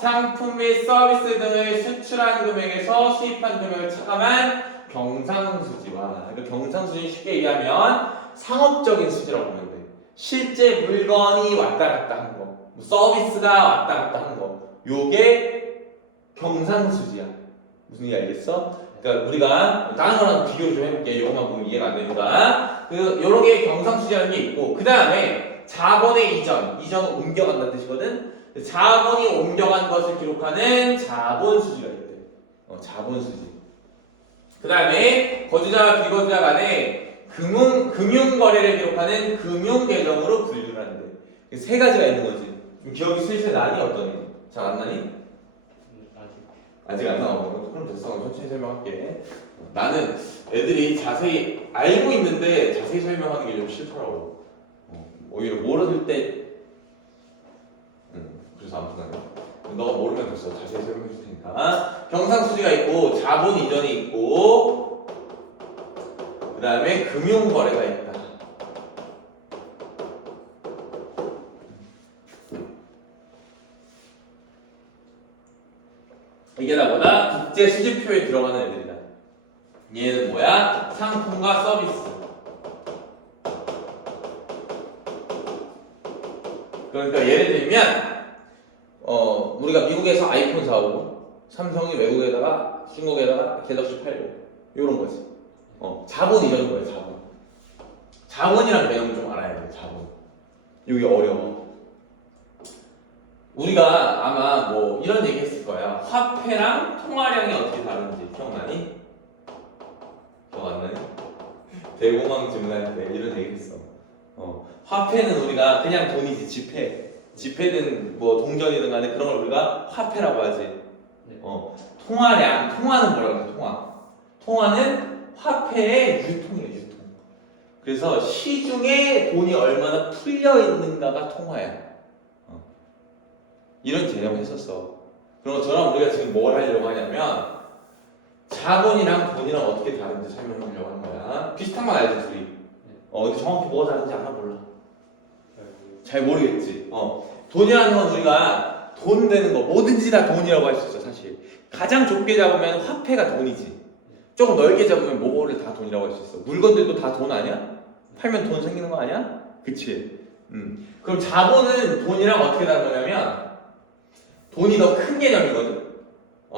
상품 및 서비스 등을 수출한 금액에서 수입한 금액을 차감한 경상수지와, 그러니까 경상수지 쉽게 얘기하면 상업적인 수지라고 보면 돼. 실제 물건이 왔다 갔다 하는 거, 서비스가 왔다 갔다 하는 거, 요게 경상수지야. 무슨 얘기 알겠어? 그러니까 우리가 다른 거랑 비교를 좀 해볼게. 이것만 보면 이해가 안 되니까. 요런 게 경상수지라는 게 있고, 그 다음에 자본의 이전은 옮겨간다는 뜻이거든. 자본이 옮겨간 것을 기록하는 자본수지가 있대. 자본수지. 그 다음에 거주자와 비거주자 간의 금융거래를 기록하는 금융계정으로 분류를 하는데 세 가지가 있는 거지. 기억이 슬슬 나니? 어떠니? 잘 안 나니? 아직 안 나오고. 그럼 됐어. 천천히 설명할게. 나는 애들이 자세히 알고 있는데 자세히 설명하는 게 좀 싫더라고. 오히려 모르는 때 그래서 아무튼 너가 모르면 됐어. 자세히 설명해 줄 테니까. 경상수지가 있고 자본 이전이 있고 그 다음에 금융거래가 있다. 이게 다 뭐다? 국제 수지표에 들어가는 애들이다. 얘는 뭐야? 상품과 서비스. 그러니까 예를 들면 우리가 미국에서 아이폰 사오고 삼성이 외국에다가 중국에다가 갤럭시 팔고 이런 거지. 자본 이런 거예요. 자본이란 개념을 좀 알아야 돼. 자본. 이게 어려워. 우리가 아마 뭐 이런 얘기 했을 거야. 화폐랑 통화량이 어떻게 다른지 기억나니? 기억 안 나니? 대공황 질문할 때 이런 얘기 했어. 화폐는 우리가 그냥 돈이지. 지폐든 뭐 동전이든 간에 그런 걸 우리가 화폐라고 하지. 네. 통화는 뭐라고 해? 통화는 화폐의 유통이에요. 유통. 그래서 시중에 돈이 얼마나 풀려 있는가가 통화야. 이런 개념을 했었어. 그런 것처럼 우리가 지금 뭘 하려고 하냐면 자본이랑 돈이랑 어떻게 다른지 설명하려고 하는 거야. 비슷한 건 알지 둘이. 근데 정확히 뭐가 다른지 알아 몰라. 잘 모르겠지. 돈이라는 건 우리가 돈 되는 거 뭐든지 다 돈이라고 할 수 있어. 사실 가장 좁게 잡으면 화폐가 돈이지. 조금 넓게 잡으면 뭐를 다 돈이라고 할 수 있어. 물건들도 다 돈 아니야? 팔면 돈 생기는 거 아니야? 그치? 그럼 자본은 돈이랑 어떻게 다른 거냐면 돈이 더 큰 개념이거든.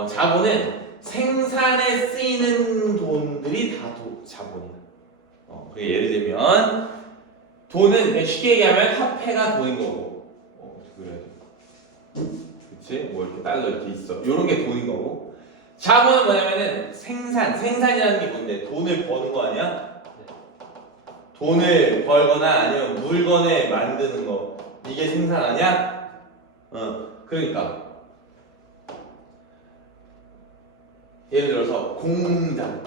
자본은 생산에 쓰이는 돈들이 다 자본이야. 예를 들면 돈은 그냥 쉽게 얘기하면 화폐가 돈인 거고. 그래. 그치? 뭐 이렇게 달러 이렇게 있어. 요런 게 돈인 거고. 자본은 뭐냐면은 생산이라는 게 뭔데? 돈을 버는 거 아니야? 돈을 벌거나 아니면 물건을 만드는 거. 이게 생산 아니야? 그러니까 예를 들어서 공장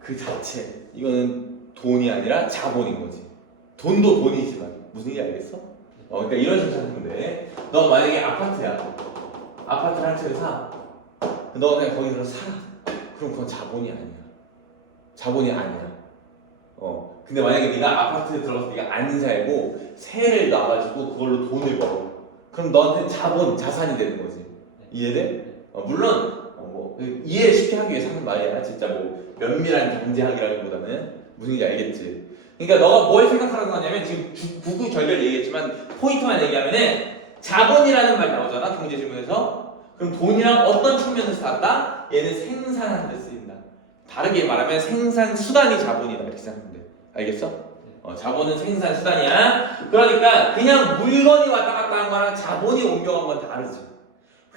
그 자체 이거는 돈이 아니라 자본인 거지. 돈도 돈이지만 무슨 얘기 알겠어? 그러니까 이런 식으로 하는 건데 너 만약에 아파트야. 아파트를 한 채를 사. 너 그냥 거기서 살아. 그럼 그건 자본이 아니야. 자본이 아니야. 근데 만약에 네가 아파트에 들어가서 네가 안 살고 세를 놔가지고 그걸로 돈을 벌어. 그럼 너한테 자산이 되는 거지. 이해돼? 물론 뭐 이해 쉽게 하기 위해서 하는 말이야. 진짜 뭐 면밀한 경제학이라기보다는 무슨 얘기인지 알겠지. 그러니까 너가 뭘 생각하는 거냐면 지금 구구절절 얘기했지만 포인트만 얘기하면은 자본이라는 말이 나오잖아 경제 질문에서. 그럼 돈이랑 어떤 측면에서 다르다? 얘는 생산하는 데 쓰인다. 다르게 말하면 생산 수단이 자본이다 이렇게 생각하면 돼. 알겠어? 자본은 생산 수단이야. 그러니까 그냥 물건이 왔다 갔다 한 거랑 자본이 옮겨간 건 다르지.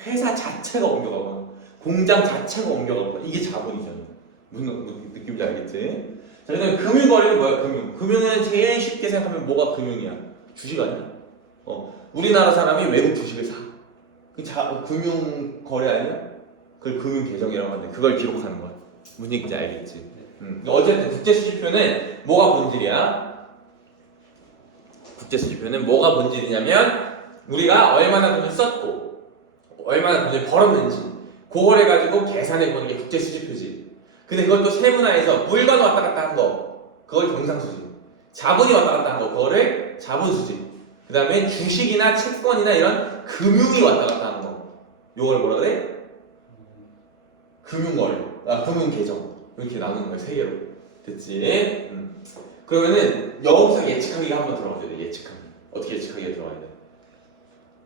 회사 자체가 옮겨간 거, 공장 자체가 옮겨간 거, 이게 자본이잖아. 무슨 느낌인지 알겠지? 자, 그다음에 금융 거래는 뭐야? 금융은 제일 쉽게 생각하면 뭐가 금융이야? 주식 아니야? 우리나라 사람이 외국 주식을 사. 그 금융 거래 아니야? 그걸 금융 계정이라고 하는데 그걸 기록하는 거야. 무슨 얘기인지 알겠지? 어쨌든 국제 수지표는 뭐가 본질이야? 국제 수지표는 뭐가 본질이냐면 우리가 얼마나 돈을 썼고 얼마나 돈을 벌었는지 그걸 해가지고 계산해보는 게 국제 수지표지. 근데 그걸 또 세분화해서 물건 왔다 갔다 한 거 그걸 경상수지. 자본이 왔다 갔다 한 거 그거를 자본수지. 그 다음에 주식이나 채권이나 이런 금융이 왔다 갔다 하는 거 요걸 뭐라 그래? 금융거래, 금융계정 이렇게 나누는 거야. 세 개로. 됐지? 그러면은 여기서 예측하기가 한번 들어가야 돼. 예측하기. 어떻게 예측하기가 들어가야 돼?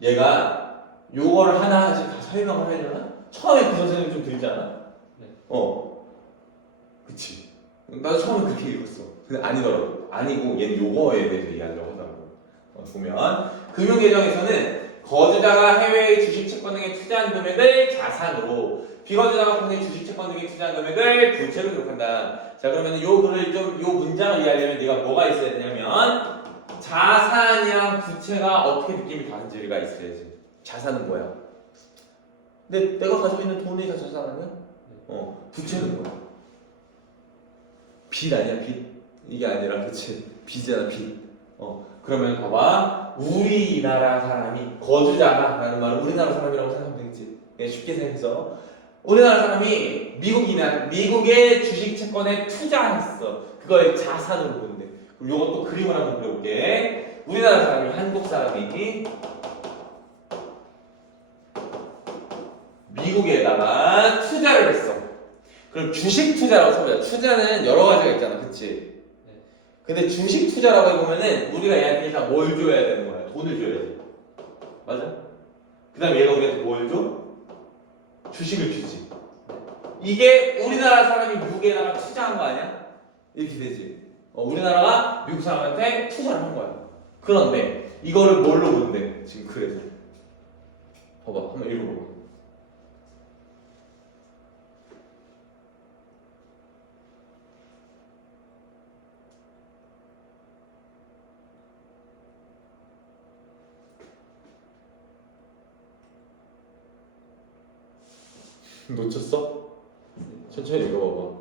얘가 요거를 하나씩 다 설명을 하려나? 처음에 그 선생님 좀 들지 않아? 네. 그치. 나도 처음에 그렇게 읽었어. 근데 아니더라고. 아니고 얘는 요거에 대해서 얘기하려고 하더라고. 보면 금융계정에서는 거주자가 해외의 주식 채권 등에 투자한 금액을 자산으로, 비거주자가 국내 주식 채권 등에 투자한 금액을 부채로 기록한다. 자, 그러면 요 글을 좀, 요 문장을 이해하려면 네가 뭐가 있어야 되냐면 자산이랑 부채가 어떻게 느낌이 다른지가 있어야지. 자산은 뭐야? 근데 내가 가지고 있는 돈이 다 자산 아니야? 부채는 뭐야? 빚 아니야, 빚? 이게 아니라 그치? 빚이잖아, 빚. 그러면 봐봐. 우리나라 사람이 거주자가 라는 말은 우리나라 사람이라고 생각하면 되겠지. 쉽게 생각해서 우리나라 사람이 미국의 주식 채권에 투자했어. 그걸 자산으로 보는데. 그럼 요것도 그림을 한번 그려볼게. 우리나라 사람이, 한국 사람이 미국에다가 투자를 했어. 그럼 주식 투자라고 쳐보자. 투자는 여러 가지가 있잖아, 그치? 근데 주식 투자라고 해보면은 우리가 얘한테 일단 뭘 줘야 되는 거야? 돈을 줘야지. 맞아? 그 다음에 얘가 우리한테 뭘 줘? 주식을 주지. 이게 우리나라 사람이 미국에다가 투자한 거 아니야? 이렇게 되지. 우리나라가 미국 사람한테 투자를 한 거야. 그런데 이거를 뭘로 보는데? 지금 그래서 봐봐, 한번 읽어봐. 놓쳤어? 천천히 읽어봐봐.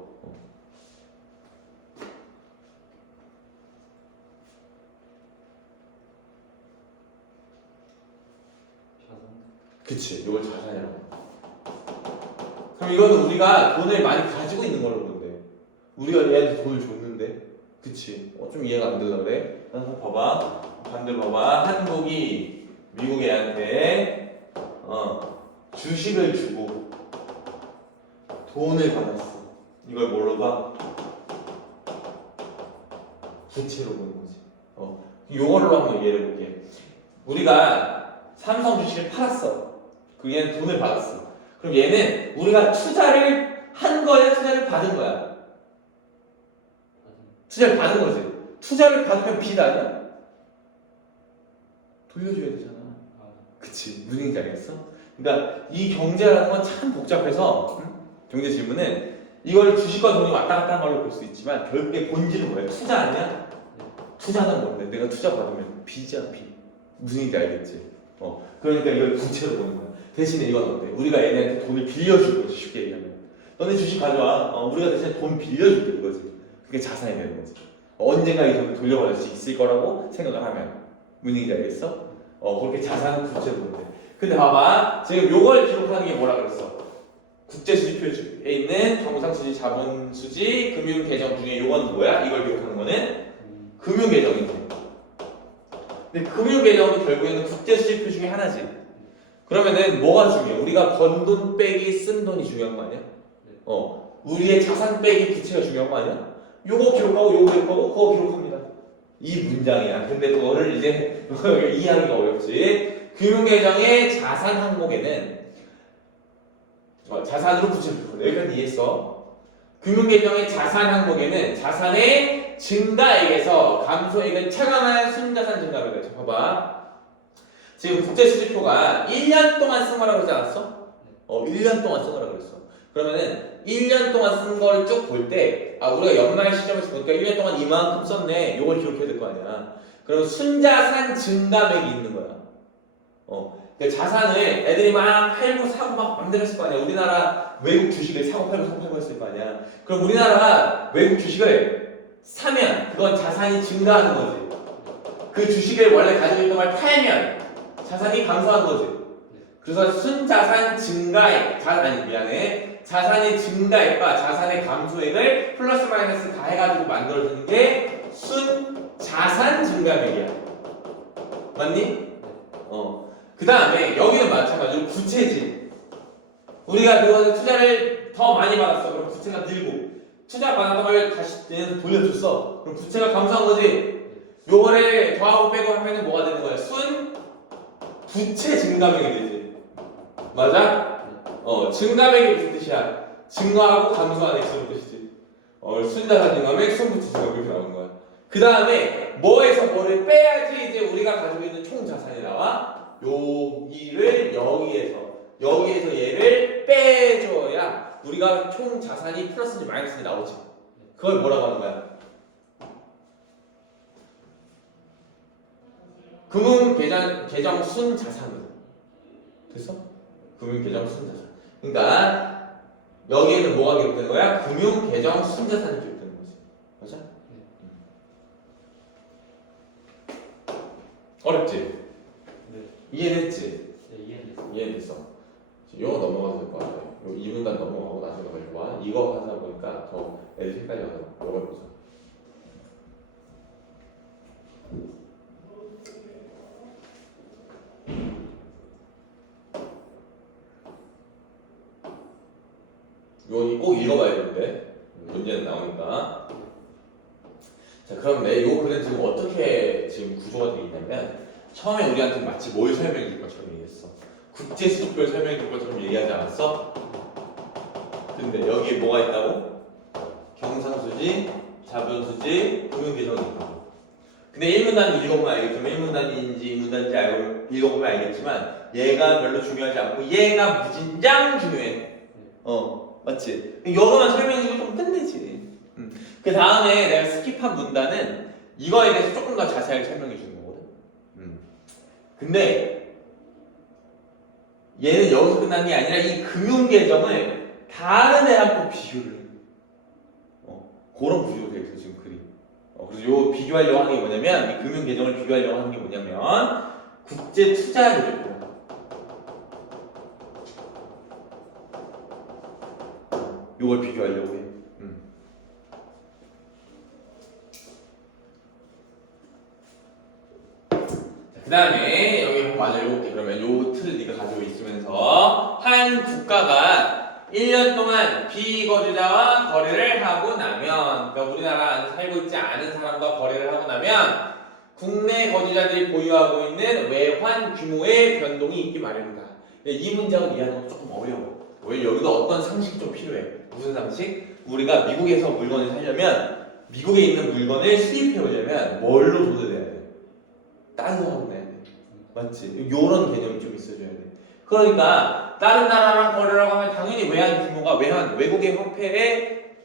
자산. 그치, 이걸 자산이라고. 그럼 이거는 우리가 돈을 많이 가지고 있는 걸로 본대. 우리가 얘한테 돈을 줬는데, 그치? 좀 이해가 안 되려 그래? 봐봐, 반대로 봐봐. 한국이 미국 애한테 주식을 주고 돈을 받았어. 이걸 뭘로 봐? 부채로 보는 거지. 요걸로 한번 이해를 해볼게. 우리가 삼성 주식을 팔았어. 그 얘는 돈을 받았어. 그럼 얘는 우리가 투자를 한 거야, 투자를 받은 거야? 투자를 받은 거지. 투자를 받으면 빚 아니야? 돌려줘야 되잖아. 그치. 무슨 얘기인지 알겠어? 그러니까 이 경제라는 건 참 복잡해서 경제 질문은 이걸 주식과 돈이 왔다 갔다 하는 걸로 볼 수 있지만 결국에 본질은 뭐야? 투자 아니야? 투자는 뭔데? 내가 투자 받으면 빚이야, 빚. 무슨 얘기인지 알겠지? 그러니까 이걸 부채로 보는 거야. 대신에 이건 어때? 우리가 얘네한테 돈을 빌려줄 거지, 쉽게 얘기하면. 너네 주식 가져와. 우리가 대신에 돈 빌려줄게, 이거지. 그게 자산이 되는 거지. 언젠가 이 돈을 돌려받을 수 있을 거라고 생각을 하면. 무슨 얘기인지 알겠어? 그렇게 자산은 부채로 보는데. 근데 봐봐. 지금 요걸 기록하는 게 뭐라 그랬어? 국제수지표에 있는 정상수지, 자본수지, 금융계정 중에 요건 뭐야? 이걸 기록하는 거는 금융계정인데. 근데 금융계정은 결국에는 국제수지표 중에 하나지. 그러면은 뭐가 중요해? 우리가 번 돈 빼기 쓴 돈이 중요한 거 아니야? 우리의 자산 빼기 부채가 중요한 거 아니야? 요거 기록하고 요거 기록하고 그거 기록합니다. 이 문장이야. 근데 그거를 이제 이해하기가 어렵지. 금융계정의 자산 항목에는 자산으로 부채를 기록해. 여기까지 이해했어? 금융계정의 자산 항목에는 자산의 증가액에서 감소액을 차감한 순자산 증가액을 자, 봐봐. 지금 국제수지표가 1년 동안 쓴 거라고 그러지 않았어? 1년 동안 쓴 거라고 그랬어. 그러면은 1년 동안 쓴 거를 쭉 볼 때, 우리가 연말 시점에서 보니까 1년 동안 이만큼 썼네. 요걸 기록해야 될 거 아니야. 그럼 순자산 증가액이 있는 거야. 그러니까 자산을 애들이 막 팔고 사고 막 맘대로 했을 거 아니야. 우리나라 외국 주식을 사고 팔고 했을 거 아니야. 그럼 우리나라가 외국 주식을 사면 그건 자산이 증가하는 거지. 그 주식을 원래 가지고 있던 걸 팔면 자산이 감소하는 거지. 그래서 순자산 증가액, 자산의 증가액과 자산의 감소액을 플러스 마이너스 다 해가지고 만들어주는 게 순자산 증가액이야. 맞니? 그 다음에 여기는 마찬가지로 부채지. 우리가 그거는 투자를 더 많이 받았어. 그럼 부채가 늘고 투자 받았던 걸 다시 얘네한테 돌려줬어. 그럼 부채가 감소한 거지. 요거를 더하고 빼고 하면은 뭐가 되는 거야? 순 부채 증가액이 되지. 맞아? 증가액이 무슨 뜻이야? 증가하고 감소하는 액수의 뜻이지. 순자산 증가액, 순부채 증가액 이렇게 나오는 거야. 그 다음에 뭐에서 뭐를 빼야지 이제 우리가 가지고 있는 총 자산이 나와? 여기를 여기에서 얘를 빼줘야 우리가 총 자산이 플러스인지 마이너스인지 나오지. 그걸 뭐라고 하는 거야? 금융계정 순자산으로. 됐어? 금융계정 순자산. 그러니까 여기에는 뭐가 기록되는 거야? 금융계정 순자산이 기록되는 거지. 맞아? 어렵지? 네. 이해됐지? 네, 이해됐어요. 이해됐어. 이거 넘어가도 될 것 같아. 이 문단 넘어가고 나중에 가지고 이거 하다 보니까 더 애들 헷갈려서 이거 해보자. 이거 꼭 읽어봐야 되는데 문제는 나오니까. 자, 그럼 요 글은 지금 어떻게 지금 구조가 되어 있냐면 처음에 우리한테 마치 뭘 설명해 줄 것처럼 얘기했어. 국제수지표를 설명해 줄 것처럼 얘기하지 않았어? 근데 여기에 뭐가 있다고? 경상수지, 자본수지, 금융계정이 있다고. 근데 1문단을 읽어보면 알겠지만 1문단인지 2문단인지 읽어보면 알겠지만 얘가 별로 중요하지 않고 얘가 무진장 중요해. 맞지? 여기만 설명해주고 좀 끝내지. 그 다음에 내가 스킵한 문단은 이거에 대해서 조금 더 자세하게 설명해 주는 거거든. 근데 얘는 여기서 끝난 게 아니라 이 금융계정을 다른 애랑 또 비교를 해. 그런 구조로 되어 있어 지금 글이. 그래서 요 비교하려고 하는 게 뭐냐면 이 금융계정을 비교하려고 하는 게 뭐냐면 국제투자계정. 요걸 비교하려고 해. 그 다음에 여기 한번 맞아 읽어볼게. 그러면 요 틀을 네가 가지고 있으면서 한 국가가 1년 동안 비거주자와 거래를 하고 나면, 그러니까 우리나라 안에 살고 있지 않은 사람과 거래를 하고 나면 국내 거주자들이 보유하고 있는 외환 규모의 변동이 있기 마련이다. 이 문장은 이해하는 건 조금 어려워. 왜 여기도 어떤 상식이 좀 필요해. 무슨 상식? 우리가 미국에서 물건을 사려면 미국에 있는 물건을 수입해 오려면 뭘로 돈을 내야 돼? 달러로 내야 돼. 맞지? 요런 개념이 좀 있어줘야 돼. 그러니까 다른 나라랑 거래를 하면 당연히 외환 규모가 외국의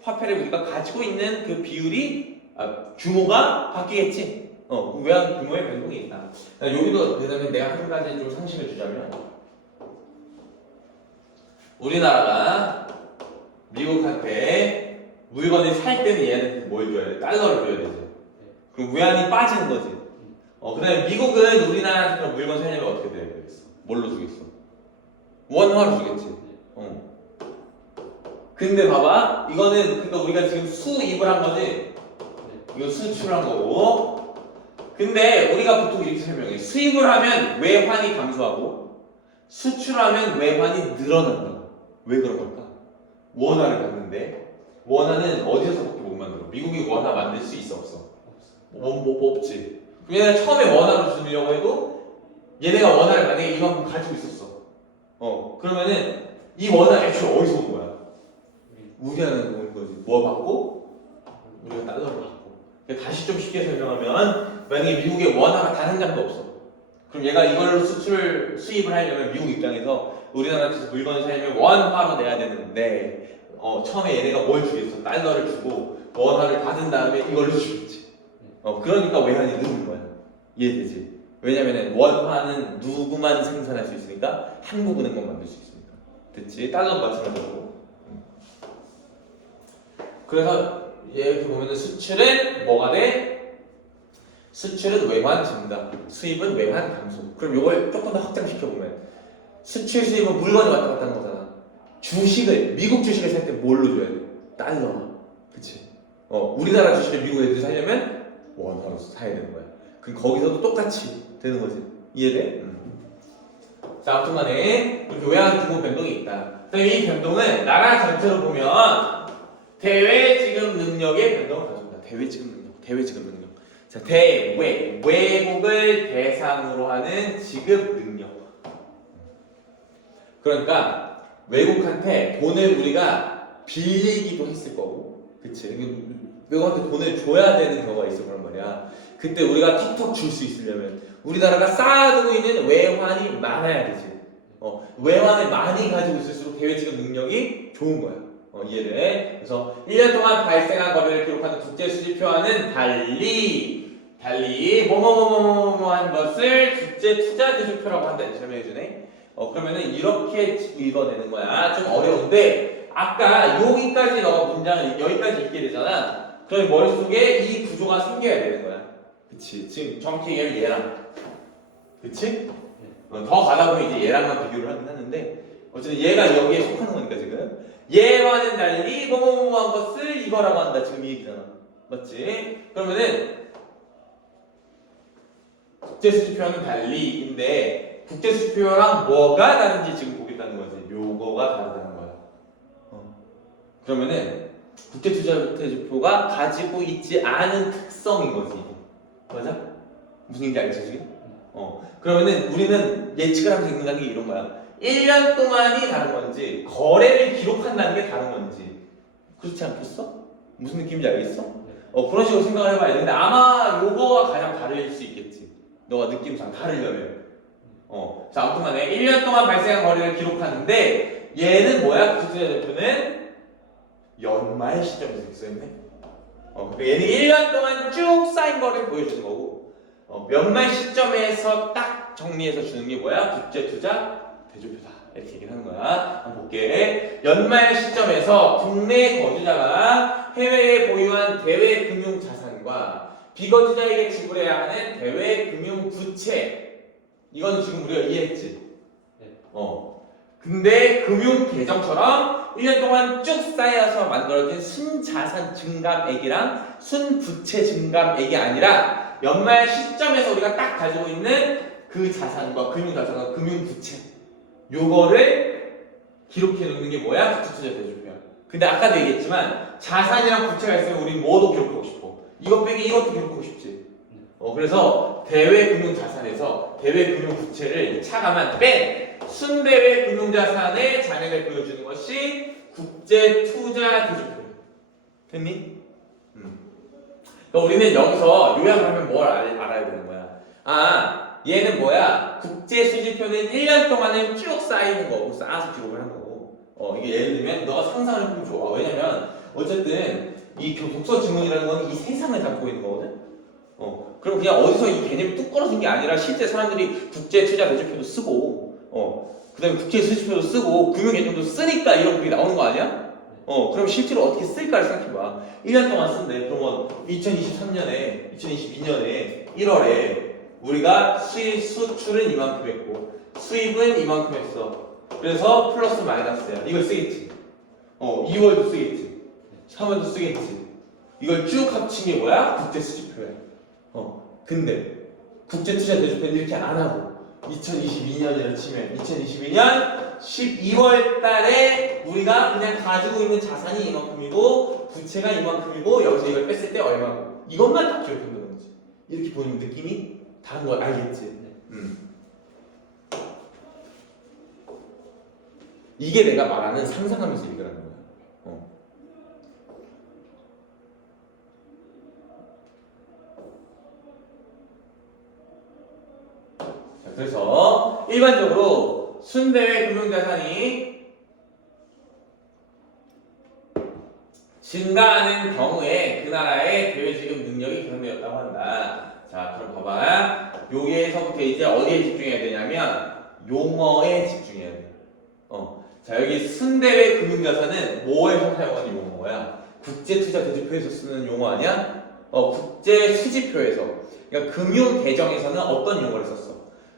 화폐를 우리가 가지고 있는 그 비율이 규모가 바뀌겠지. 외환 규모의 변동이 있다. 여기도 그다음에 내가 한 가지 좀 상식을 주자면 우리나라가 미국한테 물건을 살 때는 얘한테 뭘 줘야 돼? 달러를 줘야 되지. 그럼 외환이 빠지는 거지. 그다음에 미국은 우리나라한테 물건 사려면 어떻게 되겠어? 뭘로 주겠어? 원화로 주겠지. 근데 봐봐, 이거는 그러니까 우리가 지금 수입을 한 거지. 이거 수출한 거고. 근데 우리가 보통 이렇게 설명해. 수입을 하면 외환이 감소하고 수출하면 외환이 늘어난다. 왜 그런 걸까? 원화를 갖는데 원화는 어디서밖에 못 만들어? 미국이 원화 만들 수 있어 없어? 없지. 얘네가 처음에 원화로 주려고 해도 얘네가 원화를 만약에 이만큼 가지고 있었어. 그러면은 이 원화 애초에 어디서 온 거야? 우리한테 온 거지. 뭐 받고? 우리가 달러를 받고. 다시 좀 쉽게 설명하면 만약에 미국에 원화가 단 한 장도 없어. 그럼 얘가 이걸로 수입을 하려면 미국 입장에서 우리나라에서 물건을 사려면 원화로 내야 되는데 처음에 얘네가 뭘 주겠어? 달러를 주고 원화를 받은 다음에 이걸로 주겠지. 그러니까 외환이 느는 거야. 이해되지? 왜냐면은 원화는 누구만 생산할 수 있으니까 한국은행만 만들 수 있으니까. 됐지? 달러도 마찬가지고. 그래서 이렇게 보면은 수출은 뭐가 돼? 수출은 외환 증가, 수입은 외환 감소. 그럼 이걸 조금 더 확장시켜 보면 수출 수입은 물건이 왔다 갔다 하는 거잖아. 미국 주식을 살 때 뭘로 줘야 돼? 달러. 그치? 우리나라 주식을 미국 애들이 사려면 원화로 사야 되는 거야. 그럼 거기서도 똑같이 되는 거지. 이해돼? 자, 아무튼 간에 이렇게 외환 규모 변동이 있다. 이 변동은 나라 전체로 보면 대외 지급 능력의 변동을 가져온다. 대외 지급 능력. 자, 외국을 대상으로 하는 지급 능력. 그러니까 외국한테 돈을 우리가 빌리기도 했을 거고, 그치? 외국한테 돈을 줘야 되는 경우가 있을 거란 말이야. 그때 우리가 턱턱 줄 수 있으려면 우리나라가 쌓아두고 있는 외환이 많아야 되지. 외환을 많이 가지고 있을수록 대외 지급 능력이 좋은 거야. 이해돼? 그래서 1년 동안 발생한 거래를 기록하는 국제 수지표와는 달리 뭐뭐뭐뭐뭐한 것을 국제 투자 지수표라고 한다. 설명해 주네. 그러면은 이렇게 읽어내는 거야. 좀 어려운데 아까 여기까지 너가 문장을 여기까지 읽게 되잖아. 그럼 머릿속에 이 구조가 생겨야 되는 거야. 그치? 지금 정확히 얘기하면 얘랑, 그치? 더 가다 보면 이제 얘랑만 비교를 하긴 하는데 어쨌든 얘가 여기에 속하는 거니까 지금 얘와는 달리 뭐뭐뭐한 것을 이거라고 한다. 지금 이 얘기잖아. 맞지? 그러면은 국제수지표와는 달리인데 국제수지표랑 뭐가 다른지 지금 보겠다는 거지. 요거가 다르다는 거야. 그러면은 국제투자지표가 가지고 있지 않은 특성인 거지. 맞아? 무슨 얘기인지 알겠어 지금? 그러면은 우리는 예측을 하면서 읽는다는 게 이런 거야. 1년 동안이 다른 건지 거래를 기록한다는 게 다른 건지 그렇지 않겠어? 무슨 느낌인지 알겠어? 그런 식으로 생각을 해봐야 되는데 아마 요거가 가장 다를 수 있겠지. 너가 느낌상 다르려면. 자, 아무튼 간에 1년 동안 발생한 거래를 기록하는데 얘는 뭐야? 국제투자지표는 연말 시점에서 써있네. 얘는 1년 동안 쭉 쌓인 거를 보여주는 거고 연말 시점에서 딱 정리해서 주는 게 뭐야? 국제투자 대조표다. 이렇게 얘기를 하는 거야. 한번 볼게. 연말 시점에서 국내 거주자가 해외에 보유한 대외 금융 자산과 비거주자에게 지불해야 하는 대외 금융 부채. 이건 지금 우리가 이해했지? 네. 근데 금융 계정처럼 1년 동안 쭉 쌓여서 만들어진 순자산 증감액이랑 순부채 증감액이 아니라 연말 시점에서 우리가 딱 가지고 있는 그 자산과 금융 자산과 금융 부채 요거를 기록해 놓는 게 뭐야? 부채 투자 대조표야. 근데 아까도 얘기했지만 자산이랑 부채가 있으면 우린 뭐도 기록하고 싶어. 이것 빼기 이것도 기록하고 싶지. 그래서 대외금융자산에서 대외금융부채를 차감한 뺀 순대외금융자산의 잔액을 보여주는 것이 국제투자대조표야. 됐니? 그러니까 우리는 여기서 요약을 하면 뭘 알아야 되는 거야? 아, 얘는 뭐야? 국제수지표는 1년 동안은 쭉 쌓이는 거고 쌓아서 기록을 하는 거고. 이게 예를 들면 너가 상상을 해보면 좋아. 왜냐면 어쨌든 이 독서 지문이라는 건 이 세상을 담고 있는 거거든. 그럼 그냥 어디서 이 개념이 뚝 떨어진 게 아니라 실제 사람들이 국제투자대조표도 쓰고, 그다음에 국제수지표도 쓰고 금융개념도 쓰니까 이런 글이 나오는 거 아니야? 그럼 실제로 어떻게 쓸까를 생각해봐. 1년 동안 쓴대. 그러면 2023년에, 2022년에 1월에 우리가 수출은 이만큼 했고 수입은 이만큼 했어. 그래서 플러스 마이너스야. 이걸 쓰겠지. 2월도 쓰겠지. 3월도 쓰겠지. 이걸 쭉 합친 게 뭐야? 국제수지표야. 근데 국제투자대조표는 이렇게 안 하고 2022년이라 치면 2022년 12월 달에 우리가 그냥 가지고 있는 자산이 이만큼이고 부채가 이만큼이고 여기서 이걸 뺐을 때 얼마고 이것만 딱 기억한다는 거지. 이렇게 보는 느낌이 다른 걸 알겠지. 이게 내가 말하는 상상하면서 읽으라는 거야. 그래서 일반적으로 순대외 금융자산이 증가하는 경우에 그 나라의 대외지급 능력이 개선되었다고 한다. 자, 그럼 봐봐. 여기에서부터 이제 어디에 집중해야 되냐면 용어에 집중해야 돼. 자, 여기 순대외 금융자산은 뭐에서 사용하는 용어야? 국제투자대조표에서 쓰는 용어 아니야? 국제수지표에서. 그러니까 금융계정에서는 어떤 용어를 썼어?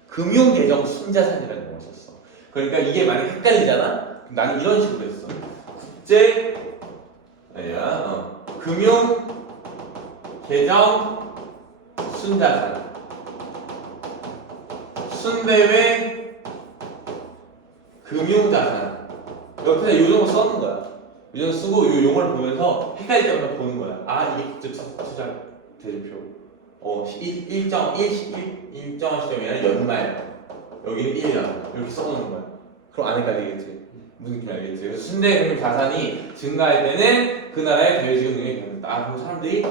금융계정 순자산이라는 용어를 썼어. 그러니까 이게 만약 헷갈리잖아? 그럼 나는 이런 식으로 했어. 금융계정 순자산. 순대외 금융자산. 옆에 이 정도 써놓은 거야. 이 정도 쓰고 이 용어를 보면서 헷갈릴 때마다 보는 거야. 아, 이게 국제투자 대조표. 일정한 시점이나 연말. 여기는 1년. 이렇게 써놓는 거야. 그럼 안 헷갈리겠지. 무슨 느낌인지 알겠지? 그래서 순대금융 자산이 증가할 때는 그 나라의 대외지급 능력이 변했다. 그럼 사람들이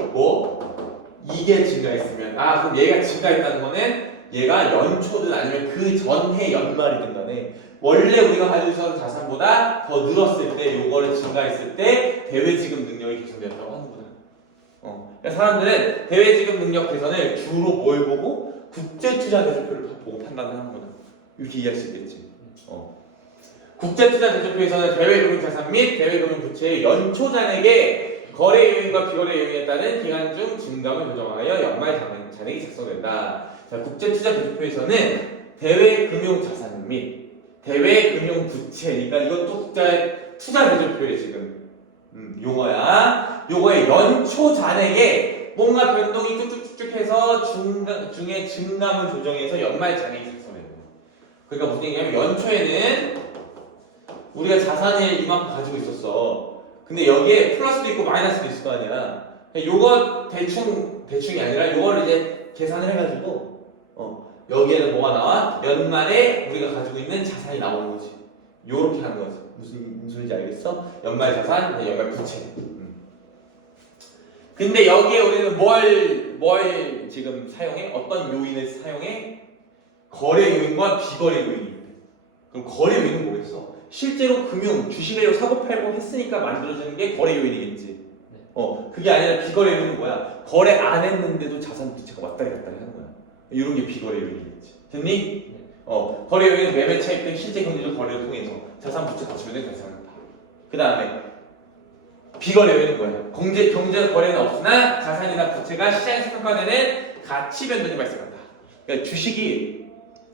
이게 증가했으면 그럼 얘가 증가했다는 거는 얘가 연초든 아니면 그 전해 연말이든 간에 원래 우리가 가지고 있었던 자산보다 더 늘었을 때 요거를 증가했을 때 대외지급 능력이 개선되었다고 하는구나. 그러니까 사람들은 대외지급 능력 개선을 주로 뭘 보고 국제투자대조표를 보고 판단을 하는구나. 이렇게 이해할 수 있겠지. 국제투자대조표에서는 대외금융자산 및 대외금융부채의 연초 잔액의 거래 요인과 비거래 요인에 따른 기간 중 증감을 조정하여 연말 잔액이 작성된다. 자, 국제투자대조표에서는 대외금융자산 및 대외금융부채, 그러니까 이것도 국제투자대조표의 지금 용어야. 요거의 연초 잔액에 뭔가 변동이 쭉쭉쭉 해서 중에 증감을 조정해서 연말 잔액이 작성된다. 그러니까 무슨 얘기냐면 연초에는 우리가 자산을 이만큼 가지고 있었어. 근데 여기에 플러스도 있고 마이너스도 있을 거 아니야. 요거 대충이 아니라 요거를 이제 계산을 해가지고 여기에는 뭐가 나와? 연말에 우리가 가지고 있는 자산이 나오는 거지. 요렇게 하는 거지. 무슨 소리인지 알겠어? 연말 자산, 연말 부채. 근데 여기에 우리는 뭘 지금 사용해? 어떤 요인을 사용해? 거래 요인과 비거래 요인이 있대. 그럼 거래 요인은 뭐겠어? 실제로 주식을 사고 팔고 했으니까 만들어지는 게 거래 요인이겠지. 그게 아니라 비거래 요인은 뭐야? 거래 안 했는데도 자산 부채가 왔다리 갔다리 하는 거야. 이런 게 비거래 요인이겠지. 됐니? 거래 요인은 매매 차익 등 실제 경제적 거래를 통해서 자산 부채 가치변을 발생한다. 그 다음에 비거래 요인은 뭐야? 경제적 거래는 없으나 자산이나 부채가 시장에서 평가되는 가치 변동이 발생한다. 그러니까 주식이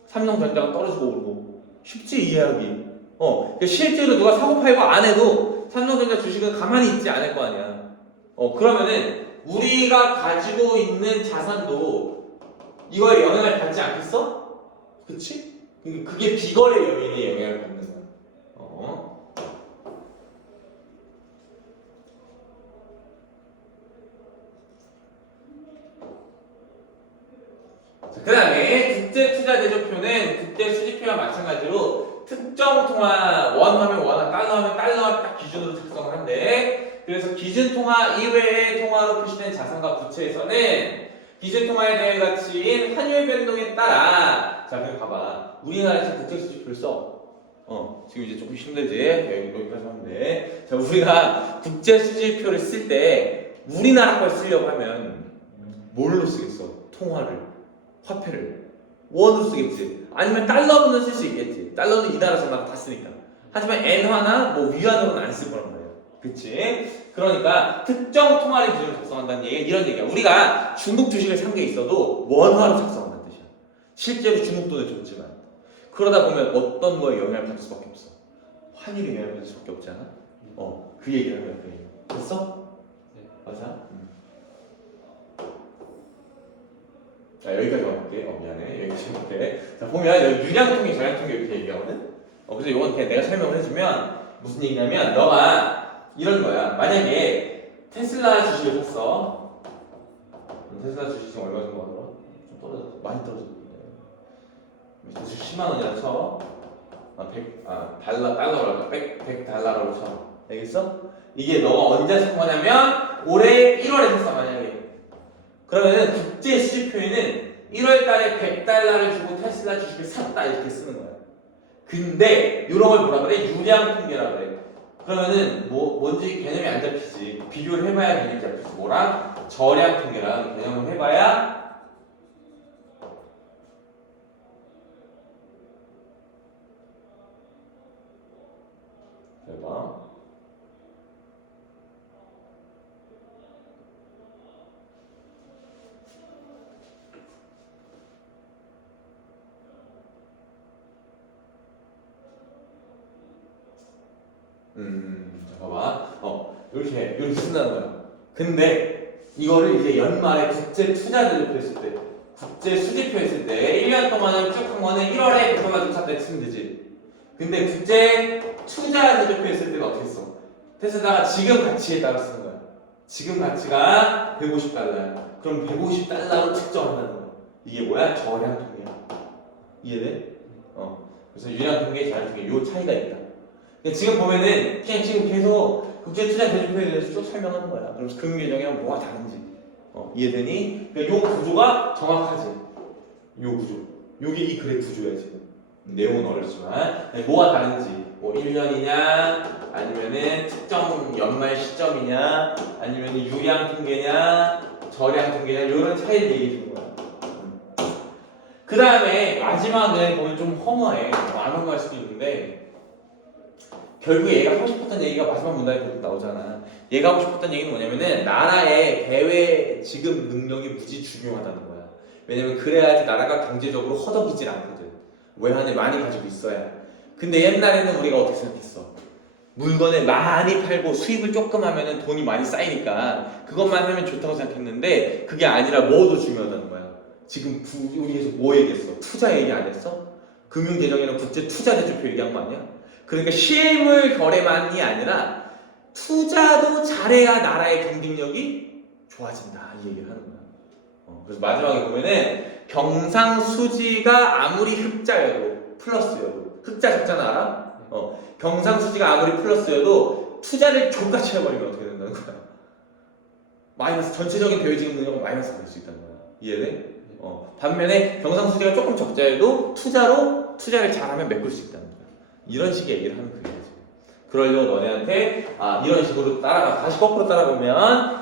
삼성전자가 떨어지고 오르고 쉽지 이해하기. 그러니까 실제로 누가 사고 팔고 안 해도 삼성전자 주식은 가만히 있지 않을 거 아니야. 그러면은 우리가 가지고 있는 자산도 이거에 영향을 받지 않겠어? 그치? 그게 비거래 요인에 영향을 받는 거야. 국제 투자 대조표는 국제 수지표와 마찬가지로 특정 통화 원 하면 원, 달러 하면 달러 딱 기준으로 작성을 한대. 그래서 기준 통화 이외의 통화로 표시된 자산과 부채에서는 기준 통화에 대한 가치인 환율 변동에 따라 자 그럼 봐봐 우리나라에서 국제 수지표를 써. 지금 이제 조금 힘들지? 여기까지 하면 돼. 자 우리가 국제 수지표를 쓸 때 우리나라 걸 쓰려고 하면 뭘로 쓰겠어? 통화를, 화폐를 원으로 쓰겠지. 아니면 달러로는 쓸 수 있겠지. 달러는 이 나라 저 나라 다 쓰니까. 하지만 엔화나 뭐 위안으로는 안 쓸 거란 말이야. 그치? 그러니까 특정 통화를 기준으로 작성한다는 얘기가 이런 얘기야. 우리가 중국 주식을 산 게 있어도 원화로 작성한다는 뜻이야. 실제로 중국 돈을 줬지만 그러다 보면 어떤 거에 영향을 받을 수밖에 없어. 환율에 영향을 받을 수밖에 없잖아. 그 얘기를 하면 돼. 됐어? 네. 맞아? 자 여기까지 와볼게. 미안해. 여기까지 와볼게. 자 보면 여기 유량통계, 저량통계 이렇게 얘기하거든. 그래서 이건 그냥 내가 설명을 해주면 무슨 얘기냐면 너가 이런 거야. 만약에 테슬라 주식을 샀어. 테슬라 주식 지금 얼마 정도 하더라? 좀 떨어졌어. 많이 떨어졌는데. 주식 10만 원이라 쳐. 달러라고 100 달러라고 쳐. 알겠어? 이게 너가 언제 산 거냐면 올해 1월에 샀어 만약에. 그러면은 국제 수지표에는 1월 달에 100달러를 주고 테슬라 주식을 샀다 이렇게 쓰는 거야. 근데 이런 걸 뭐라 그래? 유량 통계라 그래. 그러면은 뭔지 개념이 안 잡히지. 비교를 해봐야 개념이 잡히지. 뭐랑? 저량 통계랑 개념을 해봐야 대박. 자, 봐봐. 이렇게 쓴다는 거야. 근데 이거를 이제 연말에 국제 투자 대조표 했을 때, 국제 수지표 했을 때 1년 동안을 쭉 한 거는 1월에 백화점 샀다 쓰면 되지. 근데 국제 투자 대조표 했을 때는 어떻게 써? 테슬라가 지금 가치에 따라 쓰는 거야. 지금 가치가 150달러야. 그럼 150달러로 측정한다는 거야. 이게 뭐야? 저량 통계야. 이해돼? 그래서 유량 통계, 저량 통계 요 차이가 있다. 지금 보면은 그냥 지금 계속 국제 투자 대조표에 대해서 쭉 설명하는 거야. 그러면서 금융 계정이랑 뭐가 다른지 이해되니? 그러니까 요 구조가 정확하지. 요 구조. 요게 이 그래프 구조야 지금. 내용은 어렵지만 뭐가 다른지. 뭐 1년이냐, 아니면은 특정 연말 시점이냐, 아니면 유량 통계냐, 저량 통계냐 이런 차이를 얘기해 주는 거야. 그 다음에 마지막에 보면 좀 허무해. 안 허무할 수도 있는데. 결국 얘가 하고 싶었던 얘기가 마지막 문단에 계속 나오잖아. 얘가 하고 싶었던 얘기는 뭐냐면은 나라의 대외 지급 능력이 무지 중요하다는 거야. 왜냐면 그래야지 나라가 경제적으로 허덕이질 않거든. 외환을 많이 가지고 있어야. 근데 옛날에는 우리가 어떻게 생각했어? 물건을 많이 팔고 수입을 조금 하면은 돈이 많이 쌓이니까 그것만 하면 좋다고 생각했는데 그게 아니라 뭐도 중요하다는 거야. 지금 우리 계속 뭐 얘기했어? 투자 얘기 안 했어? 금융계정이랑 국제 투자 대조표 얘기한 거 아니야? 그러니까 실물 거래만이 아니라 투자도 잘해야 나라의 경쟁력이 좋아진다 이 얘기를 하는 거야. 그래서 마지막에 보면은 경상수지가 아무리 흑자여도 플러스여도 흑자 적자는 알아? 경상수지가 아무리 플러스여도 투자를 족같이 해버리면 어떻게 된다는 거야? 마이너스 전체적인 대외지급 능력은 마이너스가 될 수 있다는 거야. 이해돼? 반면에 경상수지가 조금 적자여도 투자를 잘하면 메꿀 수 있다는 거야. 이런 식의 얘기를 하는 거예요. 그러려고 너네한테 이런 식으로 다시 거꾸로 따라보면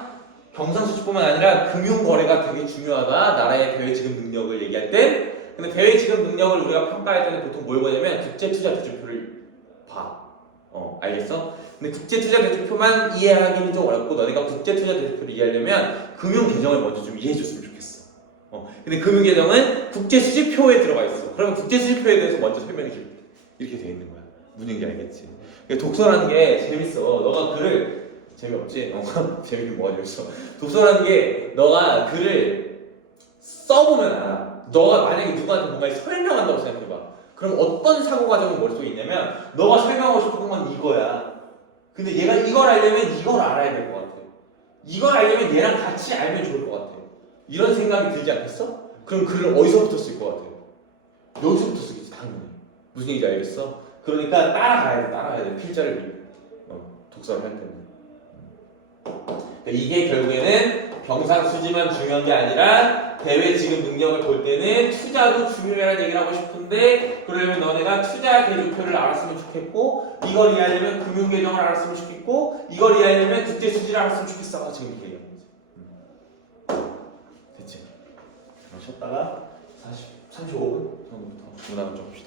경상수지뿐만 아니라 금융거래가 되게 중요하다. 나라의 대외지급 능력을 얘기할 때. 근데 대외지급 능력을 우리가 평가할 때는 보통 뭘 보냐면 국제투자 대조표를 봐. 알겠어? 근데 국제투자 대조표만 이해하기는 좀 어렵고 너네가 국제투자 대조표를 이해하려면 금융계정을 먼저 좀 이해해줬으면 좋겠어. 근데 금융계정은 국제수지표에 들어가 있어. 그러면 국제수지표에 대해서 먼저 설명해줄게. 이렇게 돼 있는 거야. 무슨 얘기인지 알겠지? 독서라는 게 재밌어. 너가 글을 재미없지? 재밌긴 뭐가 재밌어? 독서라는 게 너가 글을 써보면 알아. 너가 만약에 누구한테 뭔가를 설명한다고 생각해봐. 그럼 어떤 사고 과정이 머릿속에 있냐면 너가 설명하고 싶은 건 이거야. 근데 얘가 이걸 알려면 이걸 알아야 될 것 같아. 이걸 알려면 얘랑 같이 알면 좋을 것 같아. 이런 생각이 들지 않겠어? 그럼 글을 어디서부터 쓸 것 같아? 여기서부터 쓰겠지 당연히. 무슨 얘기인지 알겠어? 그러니까 따라가야 돼 필자를 독서를 할 때는. 그러니까 이게 결국에는 경상수지만 중요한 게 아니라 대외 지금 능력을 볼 때는 투자도 중요하다는 얘기를 하고 싶은데, 그러려면 너네가 투자 대조표를 알았으면 좋겠고, 이걸 이해하려면 금융계정을 알았으면 좋겠고, 이걸 이해하려면 국제수지를 알았으면 좋겠어. 지금 이렇게 얘기하는 거지. 됐지? 쉬었다가 35분 정도부터 문학을 좀 봅시다.